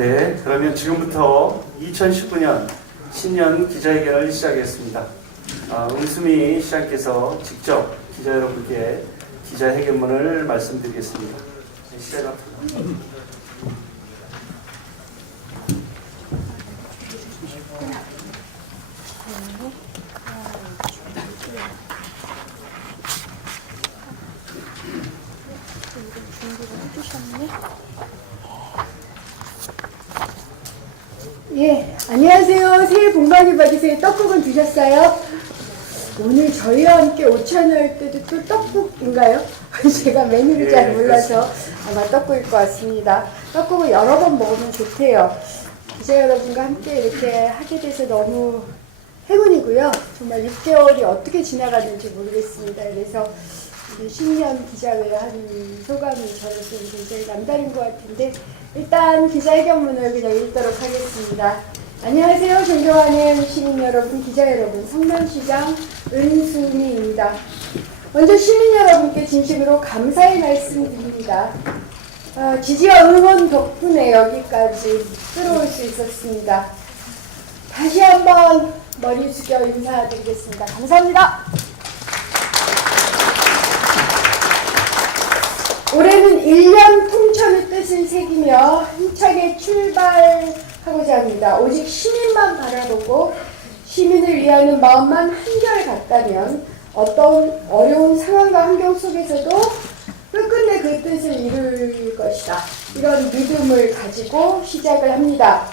네, 그러면 지금부터 2019년 신년 기자회견을 시작하겠습니다. 은수미 시장께서 직접 기자 여러분께 기자회견문을 말씀드리겠습니다. 네, 시작합니다. 예, 안녕하세요. 새해 복 많이 받으세요. 떡국은 드셨어요? 오늘 저희와 함께 오찬을 할 때도 또 떡국인가요? 제가 메뉴를 잘 몰라서 아마 떡국일 것 같습니다. 떡국을 여러 번 먹으면 좋대요. 기자 여러분과 함께 이렇게 하게 돼서 너무 행운이고요. 정말 6개월이 어떻게 지나가는지 모르겠습니다. 그래서 신년 기자회를 하는 소감이 저로서는 굉장히 남다른 것 같은데 일단 기자회견문을 그냥 읽도록 하겠습니다. 안녕하세요. 존경하는 시민 여러분, 기자 여러분, 성남시장 은수미입니다. 먼저 시민 여러분께 진심으로 감사의 말씀드립니다. 지지와 응원 덕분에 여기까지 끌어올 수 있었습니다. 다시 한번 머리 숙여 인사드리겠습니다. 감사합니다. 올해는 1년 통천의 뜻을 새기며 힘차게 출발하고자 합니다. 오직 시민만 바라보고 시민을 위하는 마음만 한결같다면 어떤 어려운 상황과 환경 속에서도 끝끝내 그 뜻을 이룰 것이다. 이런 믿음을 가지고 시작을 합니다.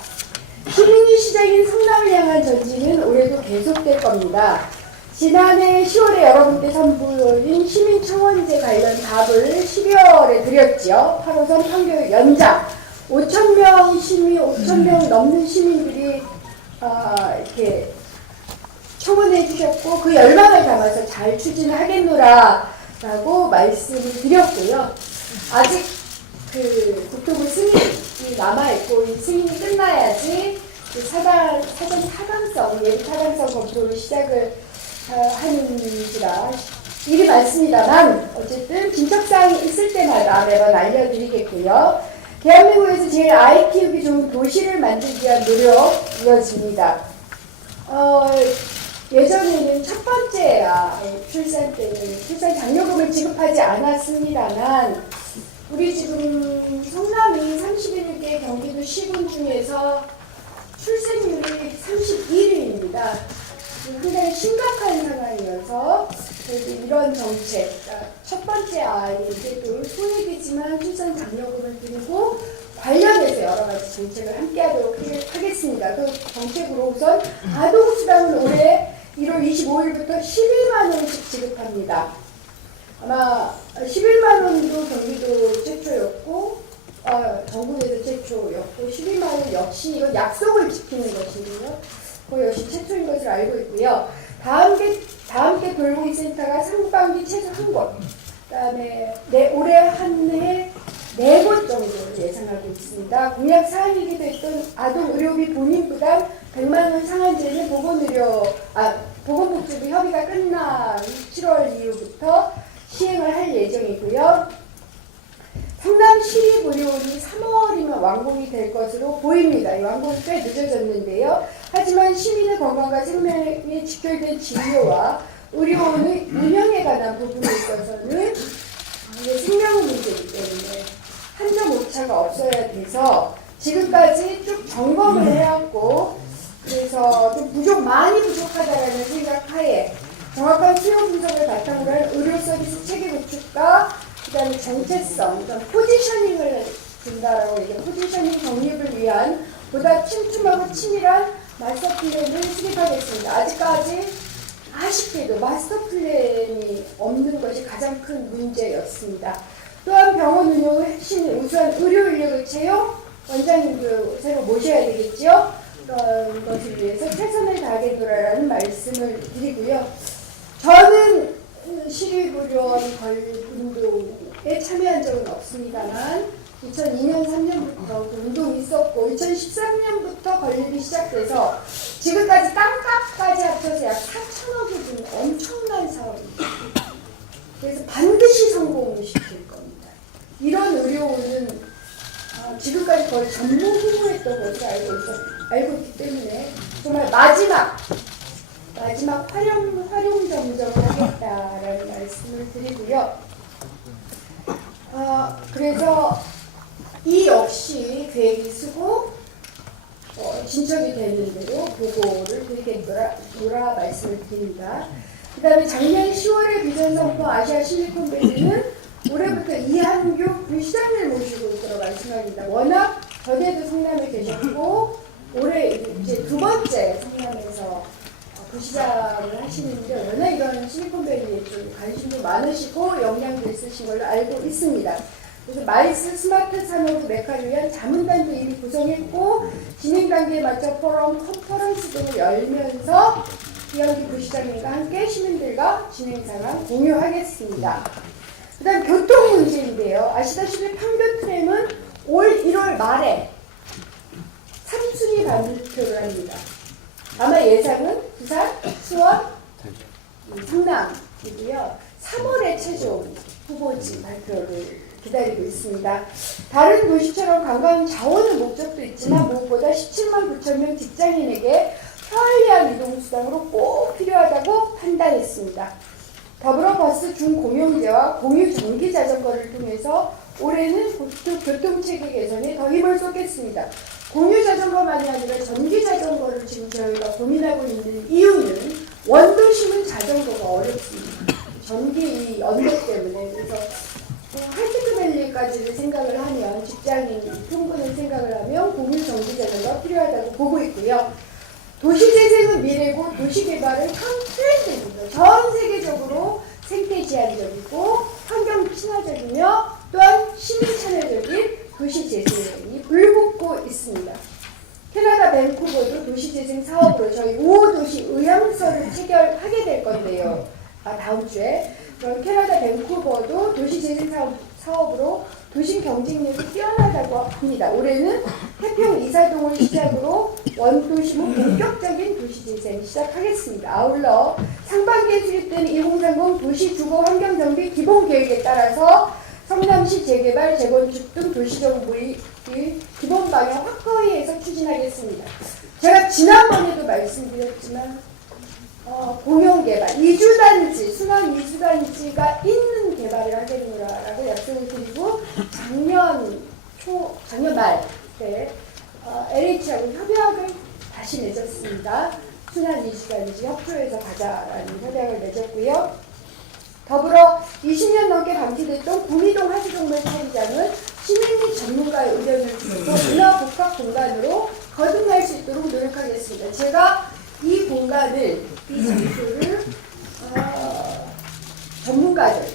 시민이 시작인 성남을 향한 전진은 올해도 계속될 겁니다. 지난해 10월에 여러분께 선보인 시민청원제 관련 답을 12월에 드렸죠. 8호선 판교역 연장 5,000명 넘는 시민들이 이렇게 청원해 주셨고 그 열망을 담아서 잘 추진을 하겠노라 라고 말씀을 드렸고요. 아직 그 국토부 승인이 남아있고 이 승인이 끝나야지 그 사전 타당성, 예비 타당성 검토를 시작을 하는지라 일이 많습니다만 어쨌든 진척사항이 있을 때마다 매번 알려드리겠고요. 대한민국에서 제일 아이 키우기 좋은 도시를 만들기 위한 노력 이어집니다. 예전에는 첫 번째 출산 때는 출산 장려금을 지급하지 않았습니다만 우리 지금 성남이 31개 경기도 시군 중에서 출생률이 31위입니다. 굉장히 심각한 상황이어서 이런 정책, 첫 번째 아이에게도 소액이지만 출산 장려금을 드리고 관련해서 여러 가지 정책을 함께하도록 하겠습니다. 그 정책으로 우선 아동수당은 올해 1월 25일부터 11만 원씩 지급합니다. 아마 11만 원도 경기도 최초였고 전국에서 최초였고 11만 원 역시 이건 약속을 지키는 것이고요. 역시 최초인 것을 알고 있고요. 다음께 돌보기 센터가 상반기 최소 한 곳, 그다음에 올해 한 해 4곳 정도를 예상하고 있습니다. 공약 사항이기도 했던 아동 의료비 본인 부담 100만 원 상한제는 보건복지부 협의가 끝난 7월 이후부터 시행을 할 예정이고요. 성남 시립의료원이 3월이면 완공이 될 것으로 보입니다. 이 완공이 꽤 늦어졌는데요. 하지만 시민의 건강과 생명에 직결된 진료와 의료원의 운영에 관한 부분에 있어서는 생명 문제이기 때문에 한 점 오차가 없어야 돼서 지금까지 쭉 점검을 해왔고 그래서 좀 많이 부족하다라는 생각하에 정확한 수요 분석을 바탕으로 한 의료 서비스 체계 구축과 그다음에 정체성, 포지셔닝을 준다라고 얘기해요. 포지셔닝 정립을 위한 보다 촘촘하고 치밀한 마스터 플랜을 수립하겠습니다. 아직까지 아쉽게도 마스터 플랜이 없는 것이 가장 큰 문제였습니다. 또한 병원 운영의 핵심 우수한 의료 인력을 채용, 원장님도 새로 모셔야 되겠죠. 그런 것을 위해서 최선을 다하겠노라라는 말씀을 드리고요. 저는 시립의료원 운동에 참여한 적은 없습니다만 2002년 3년부터 그 운동이 있었고 2013년부터 건립이 시작돼서 지금까지 땅값까지 합쳐서 약 4천억이 든 엄청난 사업입니다. 그래서 반드시 성공시킬 겁니다. 이런 의료원은 지금까지 거의 전무 후보했던 것을 알고 있기 때문에 정말 마지막 활용점정을 하겠다라는 말씀을 드리고요. 그래서 이 역시 계획이 쓰고 진척이 되는 대로 보고를 드리겠노라 말씀을 드립니다. 그 다음에 작년 10월에 비전 선포 아시아 실리콘밸리는 올해부터 이한규 부시장을 모시고 있도록 말씀합니다. 워낙 전에도 성남에 계셨고 올해 이제 두 번째 성남에서 부시장을 하시는데 워낙 이런 실리콘밸리에 좀 관심도 많으시고 역량도 있으신 걸로 알고 있습니다. 그래서 마이스 스마트 산업의 메카를 위한 자문단도 이미 구성했고 진행 단계에 맞춰 포럼, 컨퍼런스 등을 열면서 이한규 부시장님과 함께 시민들과 진행 상황 공유하겠습니다. 그 다음 교통 문제인데요. 아시다시피 판교 트램은 올 1월 말에 3순위 발표를 합니다. 아마 예상은 부산, 수원, 성남이고요. 3월에 최종 후보지 발표를 기다리고 있습니다. 다른 도시처럼 관광 자원의 목적도 있지만 무엇보다 17만 9천 명 직장인에게 편리한 이동수단으로 꼭 필요하다고 판단했습니다. 더불어 버스 중공용제와 공유 전기 자전거를 통해서 올해는 교통체계 개선에 더 힘을 쏟겠습니다. 공유 자전거만이 아니라 전기 자전거를 지금 저희가 고민하고 있는 이유는 원도심은 자전거가 어렵습니다. 전기 연대 때문에. 그래서 하이테크밸리까지를 생각을 하면 직장인 통근을 생각을 하면 공유 전기 자전거가 필요하다고 보고 있고요. 도시재생은 미래고 도시개발은 현 트렌드입니다. 전 세계적으로 생태 지향적이고 환경 친화적이며 또한 시민 참여적인 도시재생이 불붙고 있습니다. 캐나다 밴쿠버도 도시재생 사업으로 저희 5도시 의향서를 체결하게 될 건데요. 다음 주에. 그럼 캐나다 밴쿠버도 도시재생 사업으로 도심 경쟁력이 뛰어나다고 합니다. 올해는 태평 이사동을 시작으로 원도심은 본격적인 도시재생 시작하겠습니다. 아울러 상반기에 수립된 2030 도시주거환경정비 기본계획에 따라서 성남시 재개발, 재건축 등 도시정보의 기본 방향 확고히 해서 추진하겠습니다. 제가 지난번에도 말씀드렸지만 공용개발, 이주단지, 순환 이주단지가 있는 개발을 하겠노라라고 약속을 드리고 작년 말 때 LH하고 협약을 다시 맺었습니다. 순환 이주단지 협조해서 가자라는 협약을 맺었고요. 더불어 20년 넘게 방치됐던 구미동 하수동물 탈의장은 시민 및 전문가의 의견을 듣고 문화 복합 공간으로 거듭날 수 있도록 노력하겠습니다. 제가 이 공간을, 이 장소를 전문가들,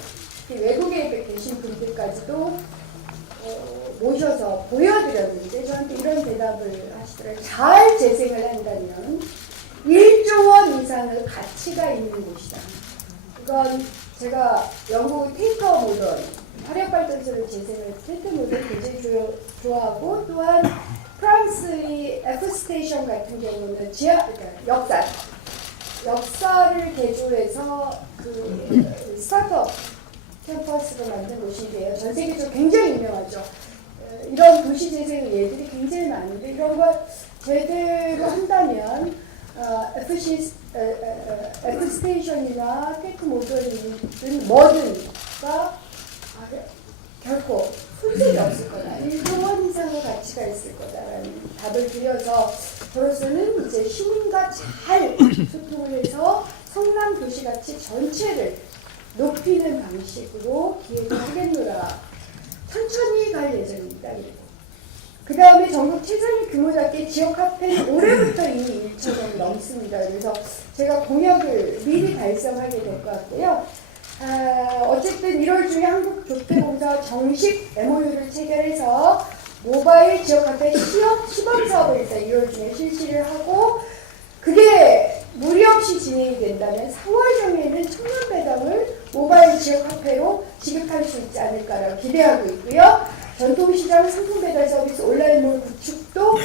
외국에 계신 분들까지도 모셔서 보여드렸는데 저한테 이런 대답을 하시더라고요. 잘 재생을 한다면 1조 원 이상의 가치가 있는 곳이다. 이건 제가 영국 테이커 모던, 화력발전소를 재생을 테이커 모던 굉장히 좋아하고 또한 프랑스의 F스테이션 같은 경우는 그러니까 역사를 개조해서 그 스타트업 캠퍼스로 만든 곳인데요. 전 세계적으로 굉장히 유명하죠. 이런 도시 재생 예들이 굉장히 많은데 이런 걸 제대로 한다면 F스테이션이나 테크 모델이든 뭐든가 결코 손색이 없을 거다. 1조 원 이상의 가치가 있을 거다라는 답을 드려서 저로서는 이제 시민과 잘 소통을 해서 성남 도시가치 전체를 높이는 방식으로 기획을 하겠노라. 천천히 갈 예정입니다. 그 다음에 전국 최상위 규모 작게 지역 카페는 올해부터 이미 1,000원 넘습니다. 그래서 제가 공약을 미리 달성하게 될 것 같고요. 어쨌든 1월 중에 한국조폐공사와 정식 MOU를 체결해서 모바일 지역 카페 시범 사업을 일단 1월 중에 실시를 하고 그게 무리 없이 진행이 된다면 4월 중에는 청년배당을 모바일 지역 카페로 지급할 수 있지 않을까라고 기대하고 있고요. 전통시장 상품배달 서비스 온라인몰 구축도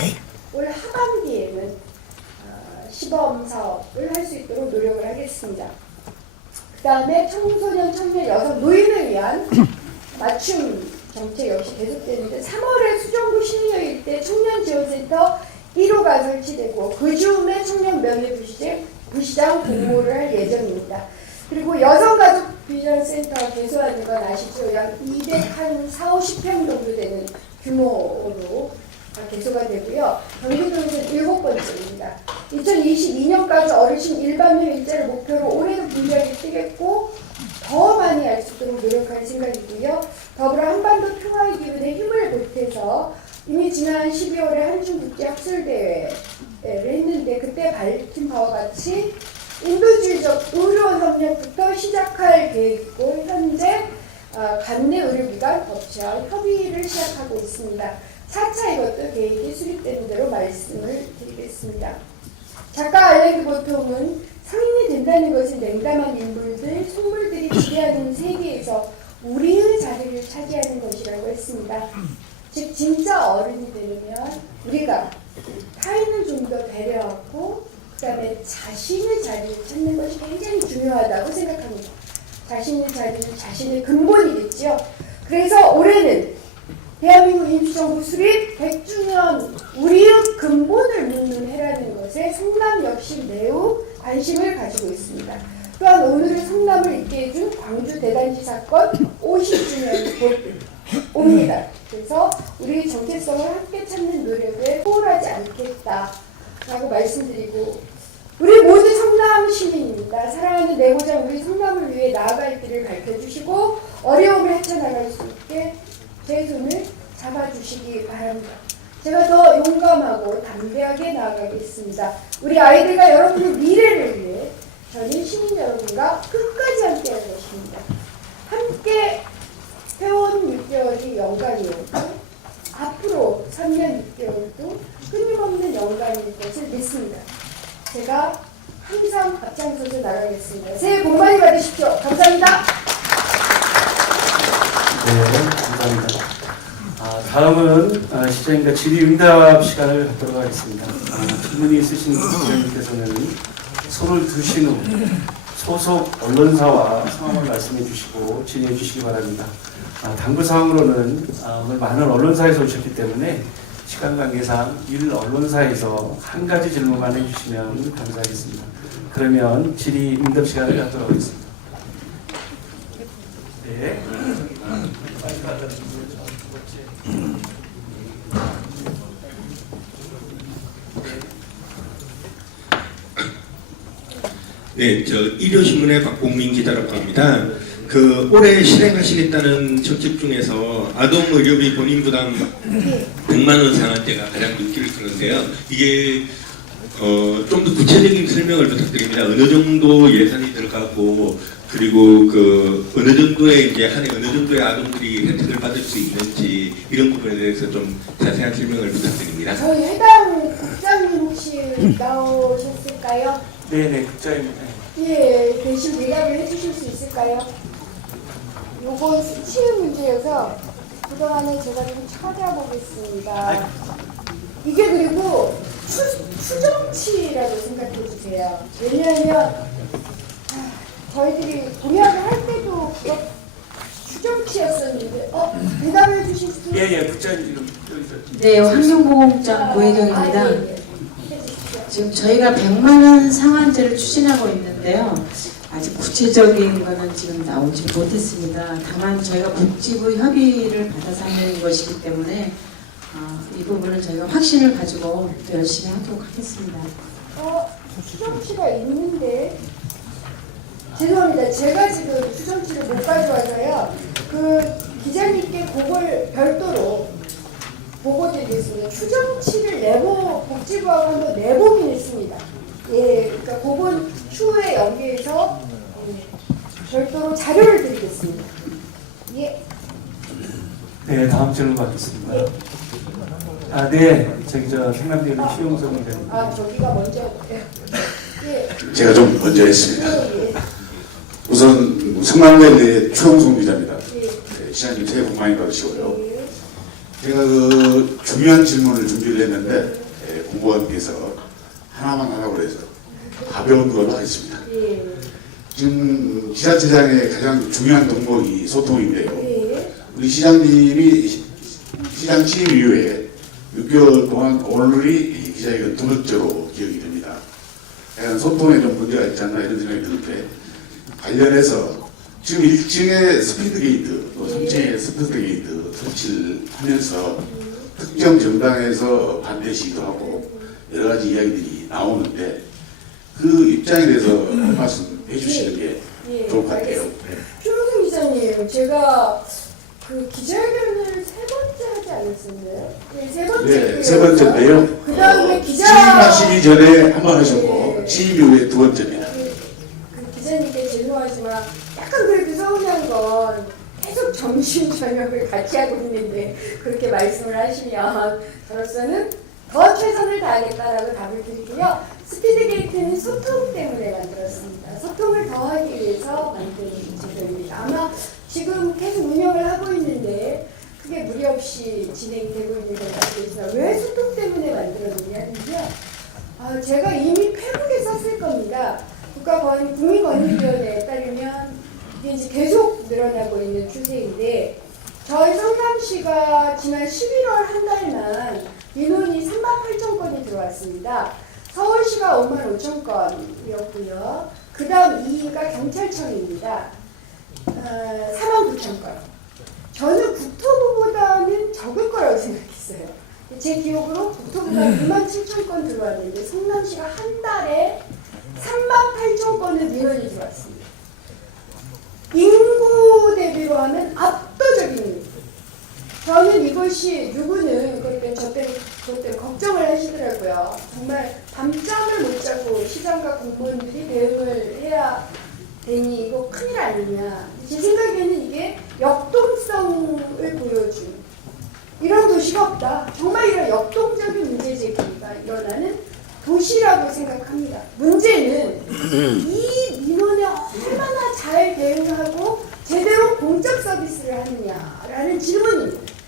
올 하반기에는 시범 사업을 할 수 있도록 노력을 하겠습니다. 그 다음에 청소년, 청년, 여성, 노인을 위한 맞춤 정책 역시 계속되는데 3월에 수정구 신의역 일대 청년지원센터 1호가 설치되고 그 즈음에 청년 명예부시장 공모를 할 예정입니다. 그리고 여성가족 비전센터 개소하는 건 아시죠? 약 240, 50평 정도 되는 규모로 개소가 되고요. 경기도에서는 7번째입니다. 2022년까지 어르신 일반휴 일자를 목표로 올해도 분명히 뛰겠고 더 많이 알 수 있도록 노력할 생각이고요. 더불어 한반도 평화의 기운에 힘을 보태서 이미 지난 12월에 한중국제학술대회를 했는데 그때 밝힌 바와 같이 인도주의적 의료협력부터 시작할 계획이고 현재 관내 의료기관 업체와 협의를 시작하고 있습니다. 4차 이것도 계획이 수립되는 대로 말씀을 드리겠습니다. 작가 알렉 보통은 성인이 된다는 것은 냉담한 인물들, 속물들이 지배하는 세계에서 우리의 자리를 차지하는 것이라고 했습니다. 즉 진짜 어른이 되려면 우리가 타인을 좀 더 배려하고 그 다음에 자신의 자리를 찾는 것이 굉장히 중요하다고 생각합니다. 자신의 자리는 자신의 근본이겠죠. 그래서 올해는 대한민국 임시정부 수립 100주년 우리의 근본을 묻는 해라는 것에 성남 역시 매우 관심을 가지고 있습니다. 또한 오늘의 성남을 있게 해준 광주 대단지 사건 50주년이 옵니다. 그래서 우리 정체성을 함께 찾는 노력에 소홀하지 않겠다라고 말씀드리고 우리 모두 성남 시민입니다. 사랑하는 내 고장 우리 성남을 위해 나아갈 길을 밝혀주시고 어려움을 헤쳐나갈 수 있게 제 손을 잡아주시기 바랍니다. 제가 더 용감하고 담대하게 나아가겠습니다. 우리 아이들과 여러분의 미래를 위해 저는 시민 여러분과 끝까지 함께할 것입니다. 함께 해온 6개월이 영광이었고 앞으로 3년 6개월도 끊임없는 영광일 것을 믿습니다. 제가 항상 앞장서서 나가겠습니다. 새해 복 많이 받으십시오. 감사합니다. 네, 감사합니다. 다음은 시장님과 질의응답 시간을 갖도록 하겠습니다. 질문이 있으신 시장님께서는 손을 드신 후 소속 언론사와 상황을 말씀해 주시고 질의해 주시기 바랍니다. 당부사항으로는 오늘 많은 언론사에서 오셨기 때문에 시간 관계상 1언론사에서 한 가지 질문만 해주시면 감사하겠습니다. 그러면 질의응답 시간을 갖도록 하겠습니다. 네. 네, 저 일요신문의 박봉민 기자라고 합니다. 올해 실행하시겠다는 정책 중에서 아동의료비 본인 부담 100만 원 상한제가 가장 눈길을 끄는데요. 이게 좀 더 구체적인 설명을 부탁드립니다. 어느 정도 예산이 들어가고 그리고 어느 정도의 이제 한해 어느 정도의 아동들이 혜택을 받을 수 있는지 이런 부분에 대해서 좀 자세한 설명을 부탁드립니다. 저희 해당 국장님 혹시 나오셨을까요? 네네, 국장입니다. 예, 대신 대답을 해주실 수 있을까요? 요건 수치의 문제여서 그동안에 제가 좀 찾아보겠습니다. 이게 그리고 추정치라고 생각해 주세요. 왜냐하면 저희들이 공약을 할 때도 추정치였었는데 대답해 주실 수 있어요? 예, 국장님 지금 여기서. 네, 환경보건국장 고혜경입니다. 예. 지금 저희가 100만 원 상한제를 추진하고 있는데요. 아직 구체적인 거는 지금 나오지 못했습니다. 다만 저희가 복지부 협의를 받아서 하는 것이기 때문에 이 부분은 저희가 확신을 가지고 또 열심히 하도록 하겠습니다. 추정치가 있는데 죄송합니다. 제가 지금 추정치를 못 가져와서요. 기자님께 그걸 별도로 보고드리겠습니다. 추정치를 복지부하고 한번 내보긴 했습니다. 예, 그러니까 그건 추후에 연계해서 별도로 자료를 드리겠습니다. 예. 네, 다음 질문 받겠습니다. 네, 생남대는 시용석 의원입니다. 저기가 먼저. 예. 제가 좀 먼저 했습니다. 예. 우선 성남대의 최홍성 기자입니다. 예. 네, 시장님 새해 복 많이 받으시고요. 예. 제가 중요한 질문을 준비를 했는데 공무원께서 하나만 하라고 그래서 가벼운 걸로 하겠습니다. 예. 지금 지자체장의 가장 중요한 덕목이 소통인데요. 예. 우리 시장님이 시장 취임 이후에 6개월 동안 오늘이 기자회견 두 번째로 기억이 됩니다. 약간 소통에 좀 문제가 있지 않나 이런 생각이 드는데 관련해서 지금 1층에 스피드 게이트, 또 3층에 스피드 게이트 설치를 하면서 특정 정당에서 반대 시위도 하고 여러 가지 이야기들이 나오는데 그 입장에 대해서 한 말씀 해주시는 게 좋을 것 같아요. 네. 최우승 기자님, 제가 그 기자회견을 세 번째 하지 않았었나요? 네, 세 번째. 네, 세 번째인데요. 그 다음에 취임하시기 전에 한 번 하셨고 네. 취임 이후에 두 번째입니다. 그 기자님께 죄송하지만 약간 그래도 서운한 건 계속 점심 저녁을 같이 하고 있는데 그렇게 말씀을 하시면 저로서는 더 최선을 다하겠다라고 답을 드리고요. 스피드 게이트는 소통 때문에 만들었습니다. 소통을 더하기 위해서 만든 제도입니다. 아마 지금 계속 운영을 하고 있는데 그게 무리 없이 진행이 되고 있는 것 같아서 왜 소통 때문에 만들었느냐면요. 제가 이미 페북에 썼을 겁니다. 국민권익위원회에 따르면 이게 이제 계속 늘어나고 있는 추세인데 저희 성남시가 지난 11월 한 달만 민원이 38,000건이 들어왔습니다. 서울시가 55,000건이었고요. 그 다음 2위가 경찰청입니다. 49,000건. 저는 국토부보다는 적을 거라고 생각했어요. 제 기억으로 국토부가 27,000건 들어왔는데 성남시가 한 달에 38,000건의 민원이 들어왔습니다. 인구 대비로 하면 압도적인. 저는 이것이 누구는 그것 때문에 걱정을 하시더라고요. 정말 밤잠을 못 자고 시장과 공무원들이 대응을 해야 되니 이거 큰일 아니냐. 제 생각에는 이게 역동성을 보여준 이런 도시가 없다. 정말 이런 역동적인 문제 제기가 일어나는 도시라고 생각합니다. 문제는 이 민원에 얼마나 잘 대응하고 제대로 공적 서비스를 하느냐라는 질문입니다.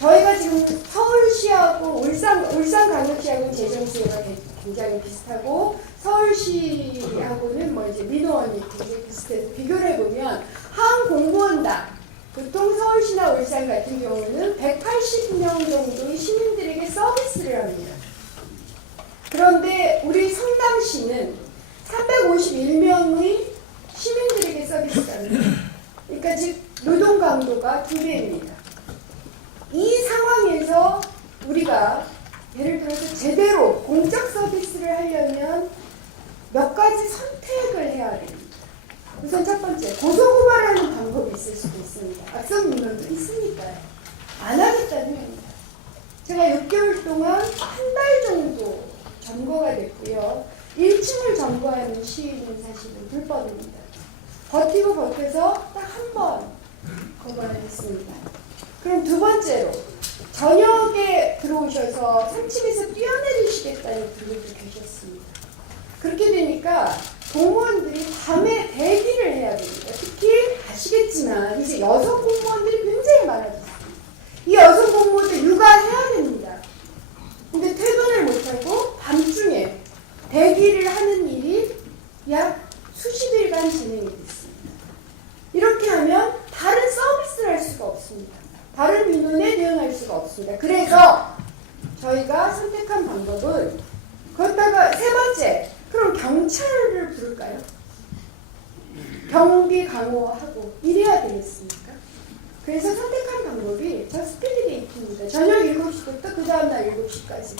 저희가 지금 서울시하고 울산광역시하고는 재정수요가 굉장히 비슷하고 서울시하고는 뭐 이제 민원이 굉장히 비슷해서 비교를 해보면 한 공무원당 보통 서울시나 울산 같은 경우는 180명 정도의 시민들에게 서비스를 합니다. 그런데 우리 성남시는 351명의 시민들에게 서비스를 합니다. 그러니까 즉 노동 강도가 2배입니다. 이 상황에서 우리가 예를 들어서 제대로 공적 서비스를 하려면 몇 가지 선택을 해야 됩니다. 우선 첫 번째, 고소고발하는 방법이 있을 수도 있습니다. 악성 민원도 있으니까요. 안 하겠다는 겁니다. 제가 6개월 동안 한 달 정도 점거가 됐고요. 1층을 점거하는 시위는 사실은 불법입니다. 버티고 버텨서 딱 한 번 거부를 했습니다. 그럼 두 번째로 저녁에 들어오셔서 3층에서 뛰어내리시겠다는 분들도 계셨습니다. 그렇게 되니까 공무원들이 밤에 대기를 해야 됩니다. 특히 아시겠지만 이제 여성 공무원들이 굉장히 많아졌습니다. 이 여성 공무원들 육아해야 됩니다. 근데 퇴근을 못하고 밤중에 대기를 하는 일이 약 수십 일간 진행이 됐습니다. 이렇게 하면 다른 서비스를 할 수가 없습니다. 다른 민원에 대응할 수가 없습니다. 그래서 저희가 선택한 방법은 그렇다가 세 번째, 그럼 경찰을 부를까요? 경비 강화하고 이래야 되겠습니까? 그래서 선택한 방법이 저 스피드 게이트입니다. 저녁 7시부터 그 다음날 7시까지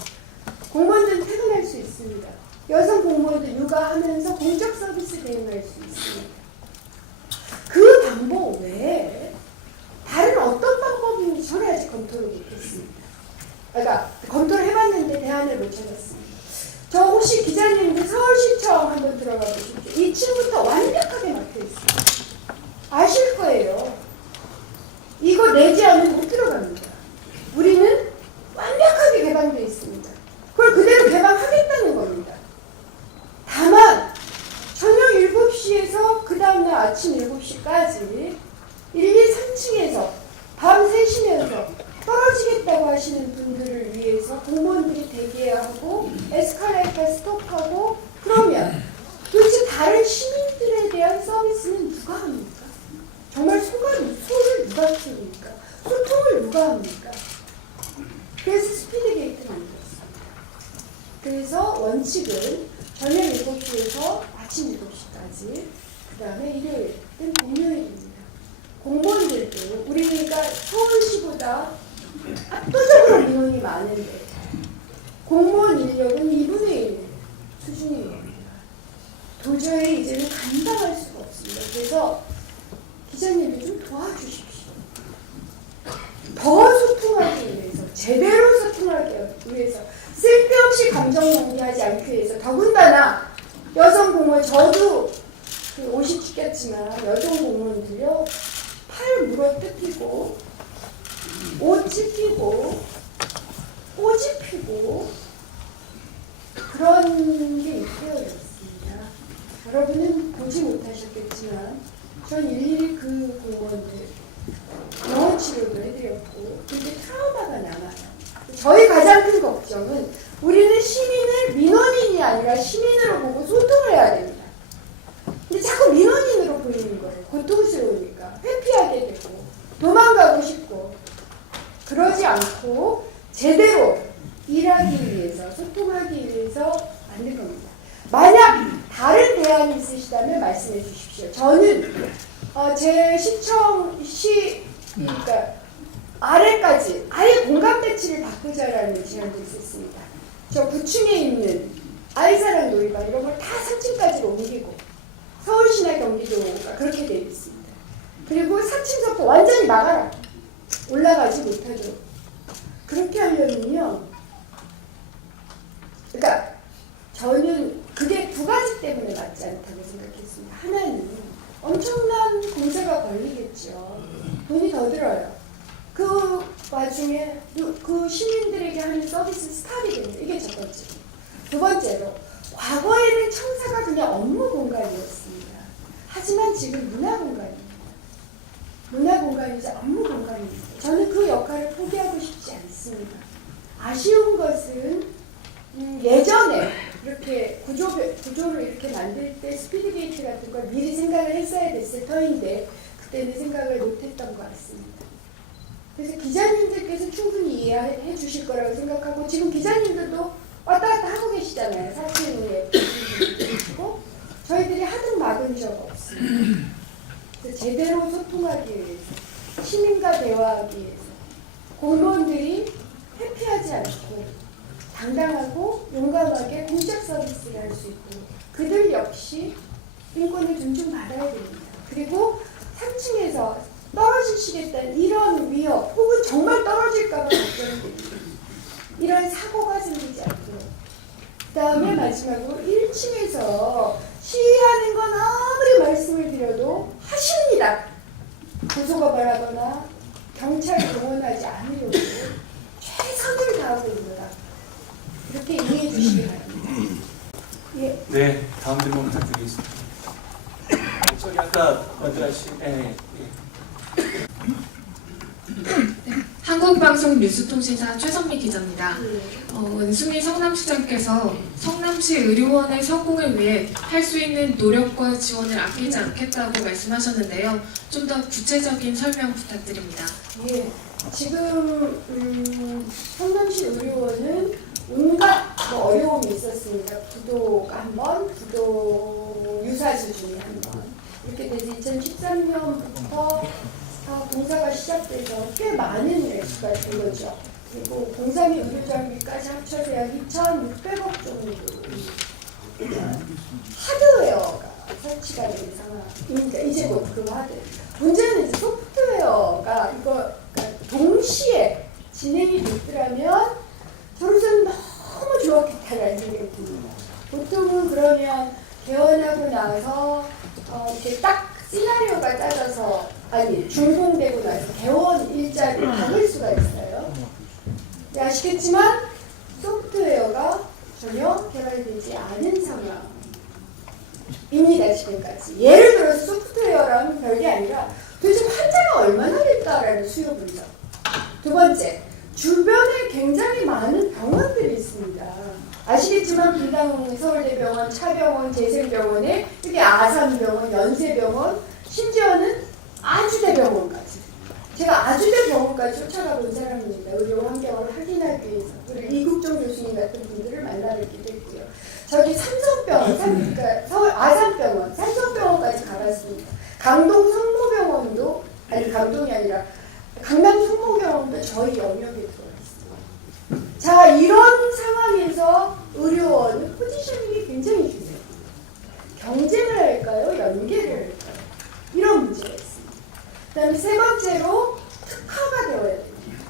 공무원들은 퇴근할 수 있습니다. 여성 공무원들 육아하면서 공적 서비스 대응할 수 있습니다. 그 방법 외에 다른 어떤 방법인지 저는 아직 검토를 못했습니다. 그러니까 검토를 해봤는데 대안을 못 찾았습니다. 저 혹시 기자님들 서울시청 한번 들어가 보십시오. 2층부터 완벽하게 막혀 있어요. 아실 거예요. 이거 내지 않으면 못 들어갑니다. 우리는 완벽하게 개방되어 있습니다. 그걸 그대로 개방하겠다는 겁니다. 다만 저녁 7시에서 그 다음날 아침 7시까지 1, 2, 3층에서 밤 새시면서 떨어지겠다고 하시는 분들을 위해서 공무원들이 대기해야 하고 에스컬레이터 스톱하고 그러면 도대체 다른 시민들에 대한 서비스는 누가 합니까? 정말 소를 누가 키웁니까? 누가 합니까? 그래서 스피드 게이트 만들었습니다. 그래서 원칙은 저녁 7시에서 아침 7시까지, 그 다음에 일요일은 공휴일입니다. 공무원들도 우리 그러니까 서울시보다 압도적으로 민원이 많은데 공무원 인력은 2분의 1 수준인 겁니다. 도저히 이제는 감당할 수가 없습니다. 그래서 기자님이 좀 도와주십시오. 더 소통하기 위해서, 제대로 소통하기 위해서, 쓸데없이 감정 낭비하지 않기 위해서, 더군다나 여성 공무원, 저도 그 옷이 찢겼지만 여성 공무원들요 팔 물어 뜯기고 옷 찢기고 꼬지 피고 그런 게 있대요였습니다. 여러분은 보지 못하셨겠지만 전 일일이 그 공무원들 병원 치료도 해드렸고 그게 트라우마가 남아요. 저희 가장 큰 걱정은 우리는 시민을 민원인이 아니라 시민으로 보고 소통을 해야 됩니다. 근데 자꾸 민원인으로 보이는 거예요. 고통스러우니까 회피하게 되고 도망가고 싶고 그러지 않고 제대로 일하기 위해서 소통하기 위해서 만든 겁니다. 만약 다른 대안이 있으시다면 말씀해 주십시오. 저는 제 시청시 그러니까 아래까지 아예 공감 배치를 바꾸자라는 제안도 있었습니다. 저 9층에 있는 아이사랑 놀이방 이런 걸 다 3층까지 옮기고 서울시나 경기도가 그렇게 되어 있습니다. 그리고 4층서부터 완전히 막아라. 올라가지 못하도록. 그렇게 하려면요. 그러니까 저는 그게 두 가지 때문에 맞지 않다고 생각했습니다. 하나는 엄청난 공세가 걸리겠죠. 돈이 더 들어요. 그 와중에 그 시민들에게 하는 서비스 스탑이 됩니다. 이게 첫 번째. 두 번째로 과거에는 청사가 그냥 업무 공간이었습니다. 하지만 지금 문화 공간입니다. 문화 공간이자 업무 공간입니다. 저는 그 역할을 포기하고 싶지 않습니다. 아쉬운 것은 예전에 이렇게 구조를 이렇게 만들 때 스피드 게이트 같은 걸 미리 생각을 했어야 됐을 터인데 그때는 생각을 못했던 것 같습니다. 그래서 기자님들께서 충분히 이해해 주실 거라고 생각하고 지금 기자님들도 왔다 갔다 하고 계시잖아요. 사실은 계시고 저희들이 하든 막은 적 없습니다. 그래서 제대로 소통하기 위해서 시민과 대화하기 위해서 공무원들이 회피하지 않고 당당하고 용감하게 공적 서비스를 할 수 있고 그들 역시 인권을 존중받아야 됩니다. 그리고 3층에서 떨어지시겠다는 이런 위협 혹은 정말 떨어질까 봐 걱정됩니다. 이런 사고가 생기지 않도록. 그 다음에 마지막으로 1층에서 시위하는 건 아무리 말씀을 드려도 하십니다. 고소고발하거나 경찰 동원하지 않으려고 최선을 다하고 있노라. 이렇게 이해해 주시기 바랍니다. 예. 네, 다음 질문 부탁드리겠습니다. 저기 아까 먼저 하신 한국방송 뉴스통신사 최선미 기자입니다. 은수미 성남시장께서 성남시 의료원의 성공을 위해 할 수 있는 노력과 지원을 아끼지 않겠다고 말씀하셨는데요. 좀 더 구체적인 설명 부탁드립니다. 예. 지금 성남시 의료원은 온갖 어려움이 있었습니다. 부도가 한 번, 부도 유사 수준이 한 번. 이렇게 돼서 2013년부터 공사가 시작돼서 꽤 많은 액수가 된 거죠. 그리고 공사 및 의료장비까지 합쳐서 약 2,600억 정도 하드웨어가 설치가 된 상황입니다. 이제 곧 그 하드. 문제는 이제 소프트웨어가 이거 그러니까 동시에 진행이 됐더라면 저로서는 너무 좋았겠다라는 생각이 듭니다. 보통은 그러면 개원하고 나서 이렇게 딱 시나리오가 짜져서 준공되고 나서 개원 일자를 박을 수가 있어요. 네, 아시겠지만 소프트웨어가 전혀 개발되지 않은 상황입니다. 지금까지. 예를 들어서 소프트웨어라면 별게 아니라 도대체 환자가 얼마나 될까라는 수요 분석. 두 번째, 주변에 굉장히 많은 병원들이 있습니다. 아시겠지만 분당 서울대병원, 차병원, 재생병원에 이렇게 아산병원, 연세병원, 심지어는 아주대병원까지 제가 아주대 병원까지 쫓아가 본 사람입니다. 의료 환경을 확인하기 위해서. 그리고 이국종 교수님 같은 분들을 만나뵙기도 했고요. 저기 삼성병원, 그러니까 서울 아산병원, 삼성병원까지 가봤습니다. 강동 성모병원도, 아니 강동이 아니라 강남 성모병원도 저희 영역에 들어있습니다. 자, 이런 상황에서 의료원은 포지셔닝이 굉장히 중요해요. 경쟁을 할까요? 연계를 할까요? 이런 문제가 있습니다. 그 다음에 세 번째로 특화가 되어야 됩니다.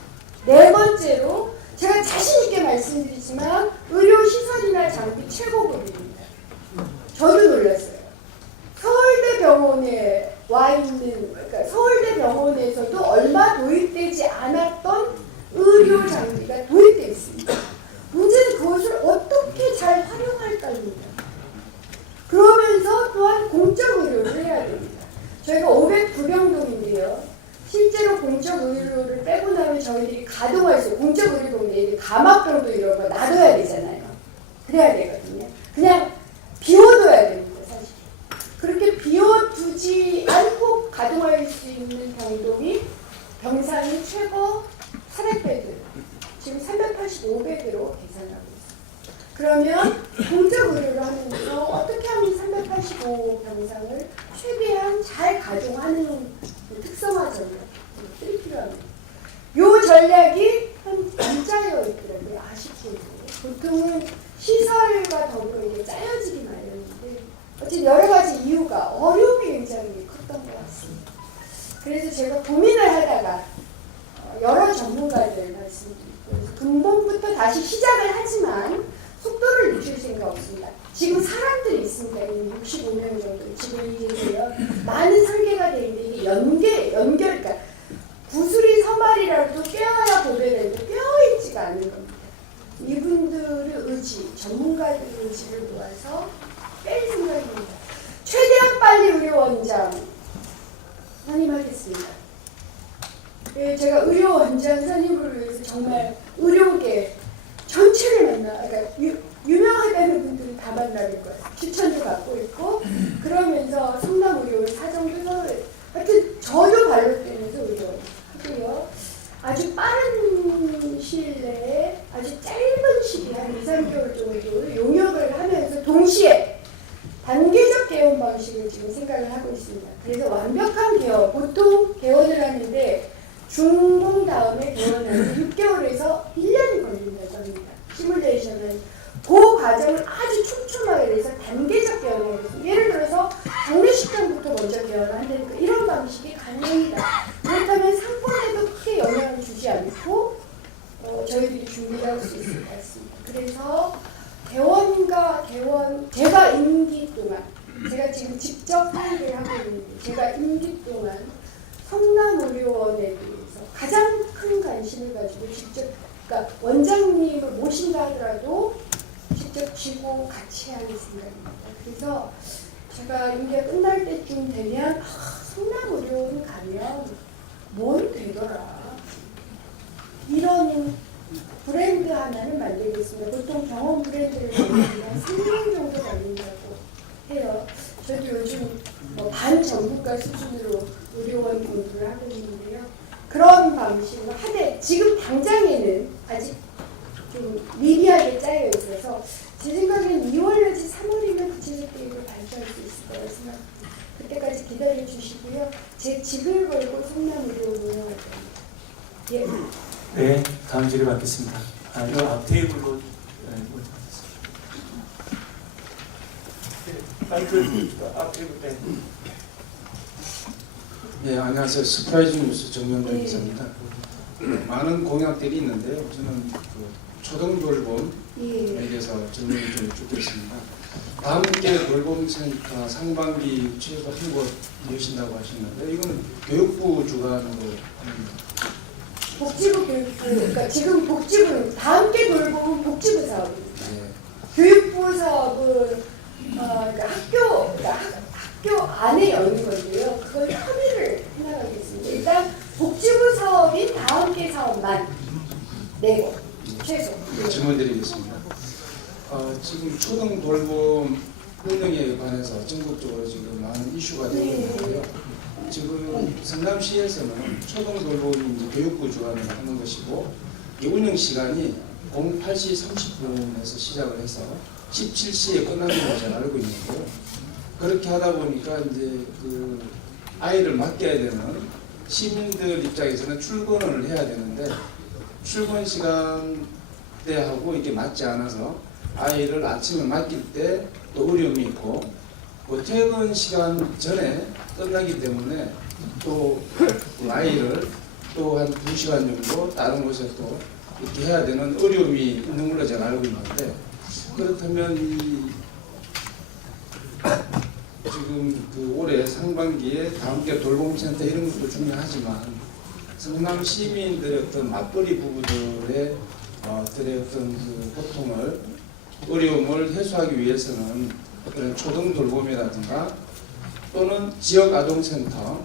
네 번째로 제가 자신 있게 말씀드리지만 의료시설이나 장비 최고급입니다. 저도 놀랐어요. 서울대병원에 와 있는, 그러니까 서울대병원에서도 얼마 도입되지 않았던 의료 장비가 도입되어 있습니다. 문제는 그것을 어떻게 잘 활용할까입니다. 그러면서 또한 공적 의료를 해야 됩니다. 저희가 509병동인데요. 실제로 공적 의료를 빼고 나면 저희들이 가동할 수, 공적 의료동에 가막병도 이런 거 놔둬야 되잖아요. 그래야 되거든요. 그냥 비워둬야 됩니다, 사실. 그렇게 비워두지 않고 가동할 수 있는 병상이 최고 400베드, 지금 385베드로 계산하고 있습니다. 그러면 공적 의료를 하면서 어떻게 하면 385 병상을 최대한 잘 가동하는 특성화 전략들이 필요합니다. 이 전략이 안 짜여 있더라고요. 아쉽게도. 보통은 시설과 더불어 이게 짜여지기 마련인데 어쨌든 여러 가지 이유가 어려움이 굉장히 컸던 것 같습니다. 그래서 제가 고민을 하다가 여러 전문가들 말씀드리고 그래서 근본부터 다시 시작을 하지만 속도를 늦출 생각 없습니다. 지금 사람들이 있습니다. 65명 정도 지금 이제요. 많은 설계가 되어 있는데 이게 연결, 그러니까 구슬이 서말이라도 꿰어야 보배는데 꿰어있지가 않은 겁니다. 이분들의 의지, 전문가들의 의지를 모아서 뺄 생각입니다. 최대한 빨리 의료원장 선임하겠습니다. 제가 의료원장 선임을 위해서 정말 의료계 전체를 그러니까 유명하다는 분들은 다 만나볼 거예요. 추천도 받고 있고 그러면서 성남의료원 사정도 하여튼 저도 발로 뛰면서 의료원 하고요. 아주 빠른 시일 내에 아주 짧은 시기 한 2, 3개월 정도 용역을 하면서 동시에 단계적 개원 방식을 지금 생각을 하고 있습니다. 그래서 완벽한 개원, 보통 개원을 하는데 중봉 다음에 개원하는 6개월에서 1년이 걸린다고 합니다. 시뮬레이션은 그 과정을 아주 촘촘하게 해서 단계적 개원을 해서 예를 들어서 장례식장부터 먼저 개원을 한다니까 이런 방식이 가능합니다. 그렇다면 상권에도 크게 영향을 주지 않고 저희들이 준비를 할 수 있을 것 같습니다. 그래서 제가 임기 동안 제가 지금 직접 회의를 하고 있는데 제가 임기 동안 성남의료원에 대해서 가장 큰 관심을 가지고 직접 그러니까 원장님을 모신다 하더라도 직접 쥐고 같이 하는 생각입니다. 그래서 제가 임기가 끝날 때쯤 되면 성남의료원 가면 뭘 되더라 이런 브랜드 하나는 만들겠습니다. 보통 병원 브랜드를 만들면 3년 정도 걸린다고 해요. 저도 요즘 반 전문가 수준으로 의료원 공부를 하고 있는데요. 그런 방식으로 하되 지금 당장에는 아직 좀 미비하게 짜여 있어서 제 생각에는 2월 내지 3월이면 구체적 계획을 발표할 수 있을 거라고 생각합니다. 그때까지 기다려 주시고요. 제 직을 걸고 성남의료원 운영할 겁니다. 예. 네, 다음 질의 받겠습니다. 이 앞 테이블로 앞 테이블 때. 네, 안녕하세요. 스프라이즈 뉴스 정명근 기자입니다. 많은 공약들이 있는데요. 저는 초등돌봄에 대해서 질문을 좀 주겠습니다. 다음 게 돌봄센터 상반기 최소 한 곳 여신다고 하셨는데 이거는 교육부 주관으로 합니다. 복지부 교육부, 그러니까 지금 복지부, 다음 게 돌봄은 복지부 사업입니다. 네. 교육부 사업은 그러니까 학교 안에 여는 건데요. 그걸 협의를 해나가겠습니다. 일단 복지부 사업인 다음 게 사업만 내고 최소. 질문드리겠습니다. 지금 초등 돌봄 운영에 관해서 전국적으로 지금 많은 이슈가 되고 있는데요. 지금 성남시에서는 초등돌봄이 이제 교육부 주관을 하는 것이고 이 운영 시간이 08시 30분에서 시작을 해서 17시에 끝나는 걸로 제가 알고 있는데요. 그렇게 하다 보니까 이제 그 아이를 맡겨야 되는 시민들 입장에서는 출근을 해야 되는데 출근 시간대하고 이게 맞지 않아서 아이를 아침에 맡길 때 또 어려움이 있고 그 퇴근 시간 전에 끝나기 때문에 또 그 아이를 또 한 2시간 정도 다른 곳에 또 이렇게 해야 되는 어려움이 있는 걸로 제가 알고 있는데 그렇다면 이 지금 그 올해 상반기에 다음께 돌봄센터 이런 것도 중요하지만 성남 시민들의 어떤 맞벌이 부부들의 어떤 그 고통을 어려움을 해소하기 위해서는 그런 초등 돌봄이라든가 또는 지역 아동센터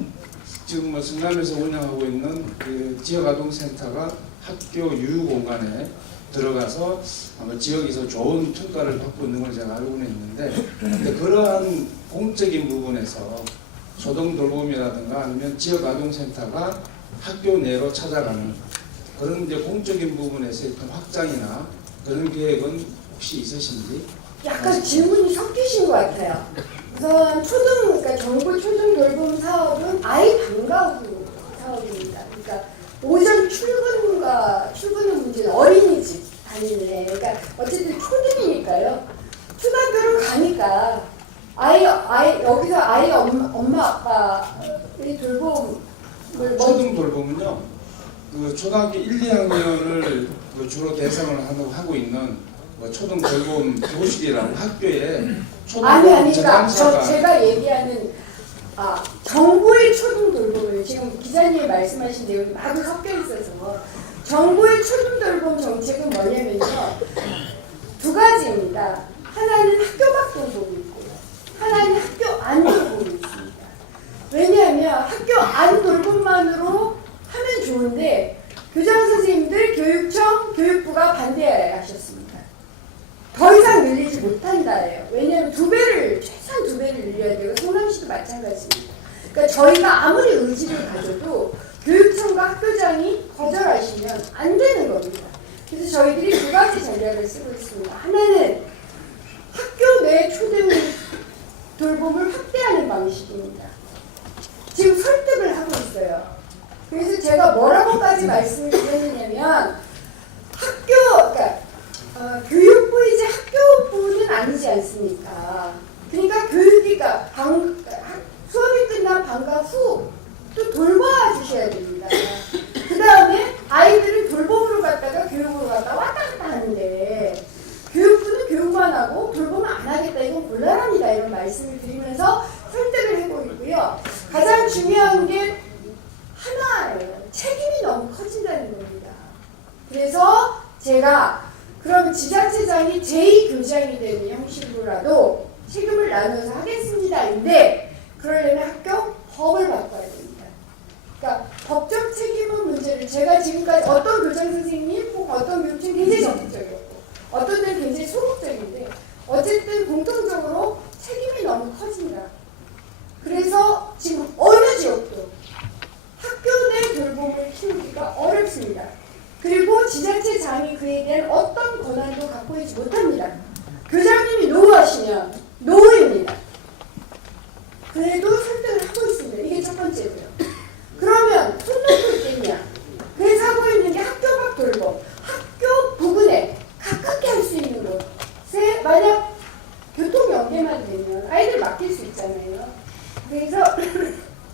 지금 뭐 성남에서 운영하고 있는 그 지역 아동센터가 학교 유휴 공간에 들어가서 아마 지역에서 좋은 평가를 받고 있는 걸 제가 알고는 있는데 근데 그러한 공적인 부분에서 초등 돌봄이라든가 아니면 지역 아동센터가 학교 내로 찾아가는 그런 이제 공적인 부분에서 어떤 확장이나 그런 계획은 혹시 있으신지? 약간 질문이 섞이신 것 같아요. 우선 그러니까 정부 초등 돌봄 사업은 아이 방과 후 사업입니다. 그러니까 오전 출근은 문제는 어린이집 다니네. 그러니까 어쨌든 초등이니까요. 초등학교를 가니까 아이 여기서 아이 엄마 아빠의 돌봄을 초등 돌봄은요. 그 초등학교 1, 2학년을 그 주로 대상을 하고 있는 뭐 초등 돌봄 교실이라고 학교에 아니 그러니까 제가 얘기하는 정부의 초등 돌봄을 지금 기자님이 말씀하신 내용이 마구 섞여 있어서 정부의 초등 돌봄 정책은 뭐냐면요 2가지입니다. 하나는 학교 밖 돌봄이 있고요. 하나는 학교 안 돌봄이 있습니다. 왜냐하면 학교 안 돌봄만으로 하면 좋은데 교장 선생님들, 교육청, 교육부가 반대하셨습니다. 더 이상 늘리지 못한다예요. 왜냐하면 최소한 2배를 늘려야 되고 성남시도 마찬가지입니다. 그러니까 저희가 아무리 의지를 가져도 교육청과 학교장이 거절하시면 안 되는 겁니다. 그래서 저희들이 2가지 전략을 쓰고 있습니다. 하나는 학교 내 초등 돌봄을 확대하는 방식입니다. 지금 설득을 하고 있어요. 그래서 제가 뭐라고까지 말씀을 드렸느냐면 그러니까 교육부 이제 학교부는 아니지 않습니까? 그러니까 교육기가 수업이 끝난 방과 후 또 돌봐 주셔야 됩니다. 그 다음에 아이들을 돌봄으로 갔다가 교육으로 갔다 왔다 갔다 하는데 교육부는 교육만 하고 돌봄을 안 하겠다 이건 곤란합니다. 이런 말씀을 드리면서 설득을 하고 있고요. 가장 중요한 게 하나예요. 책임이 너무 커진다는 겁니다. 그래서 제가 그럼 지자체장이 제2교장이 되는 형식으로라도 책임을 나눠서 하겠습니다인데 그러려면 학교 법을 바꿔야 됩니다. 그러니까 법적 책임은 문제를 제가 지금까지 어떤 교장 선생님 혹은 어떤 교육청 굉장히 적극적이었고 어떤 데는 굉장히 소극적인데 어쨌든 공통적으로 책임이 너무 커진다. 그래서 지금 어느 지역도 학교 내 돌봄을 키우기가 어렵습니다. 그리고 지자체장이 그에 대한 어떤 권한도 갖고 있지 못합니다. 교장님이 노하시면 노입니다. 그래도 설득을 하고 있습니다. 이게 첫 번째고요. 그러면 손 놓고 있겠냐? 그래서 하고 있는 게 학교 밖 돌봄. 학교 부근에 가깝게 할 수 있는 곳에 만약 교통 연계만 되면 아이들 맡길 수 있잖아요. 그래서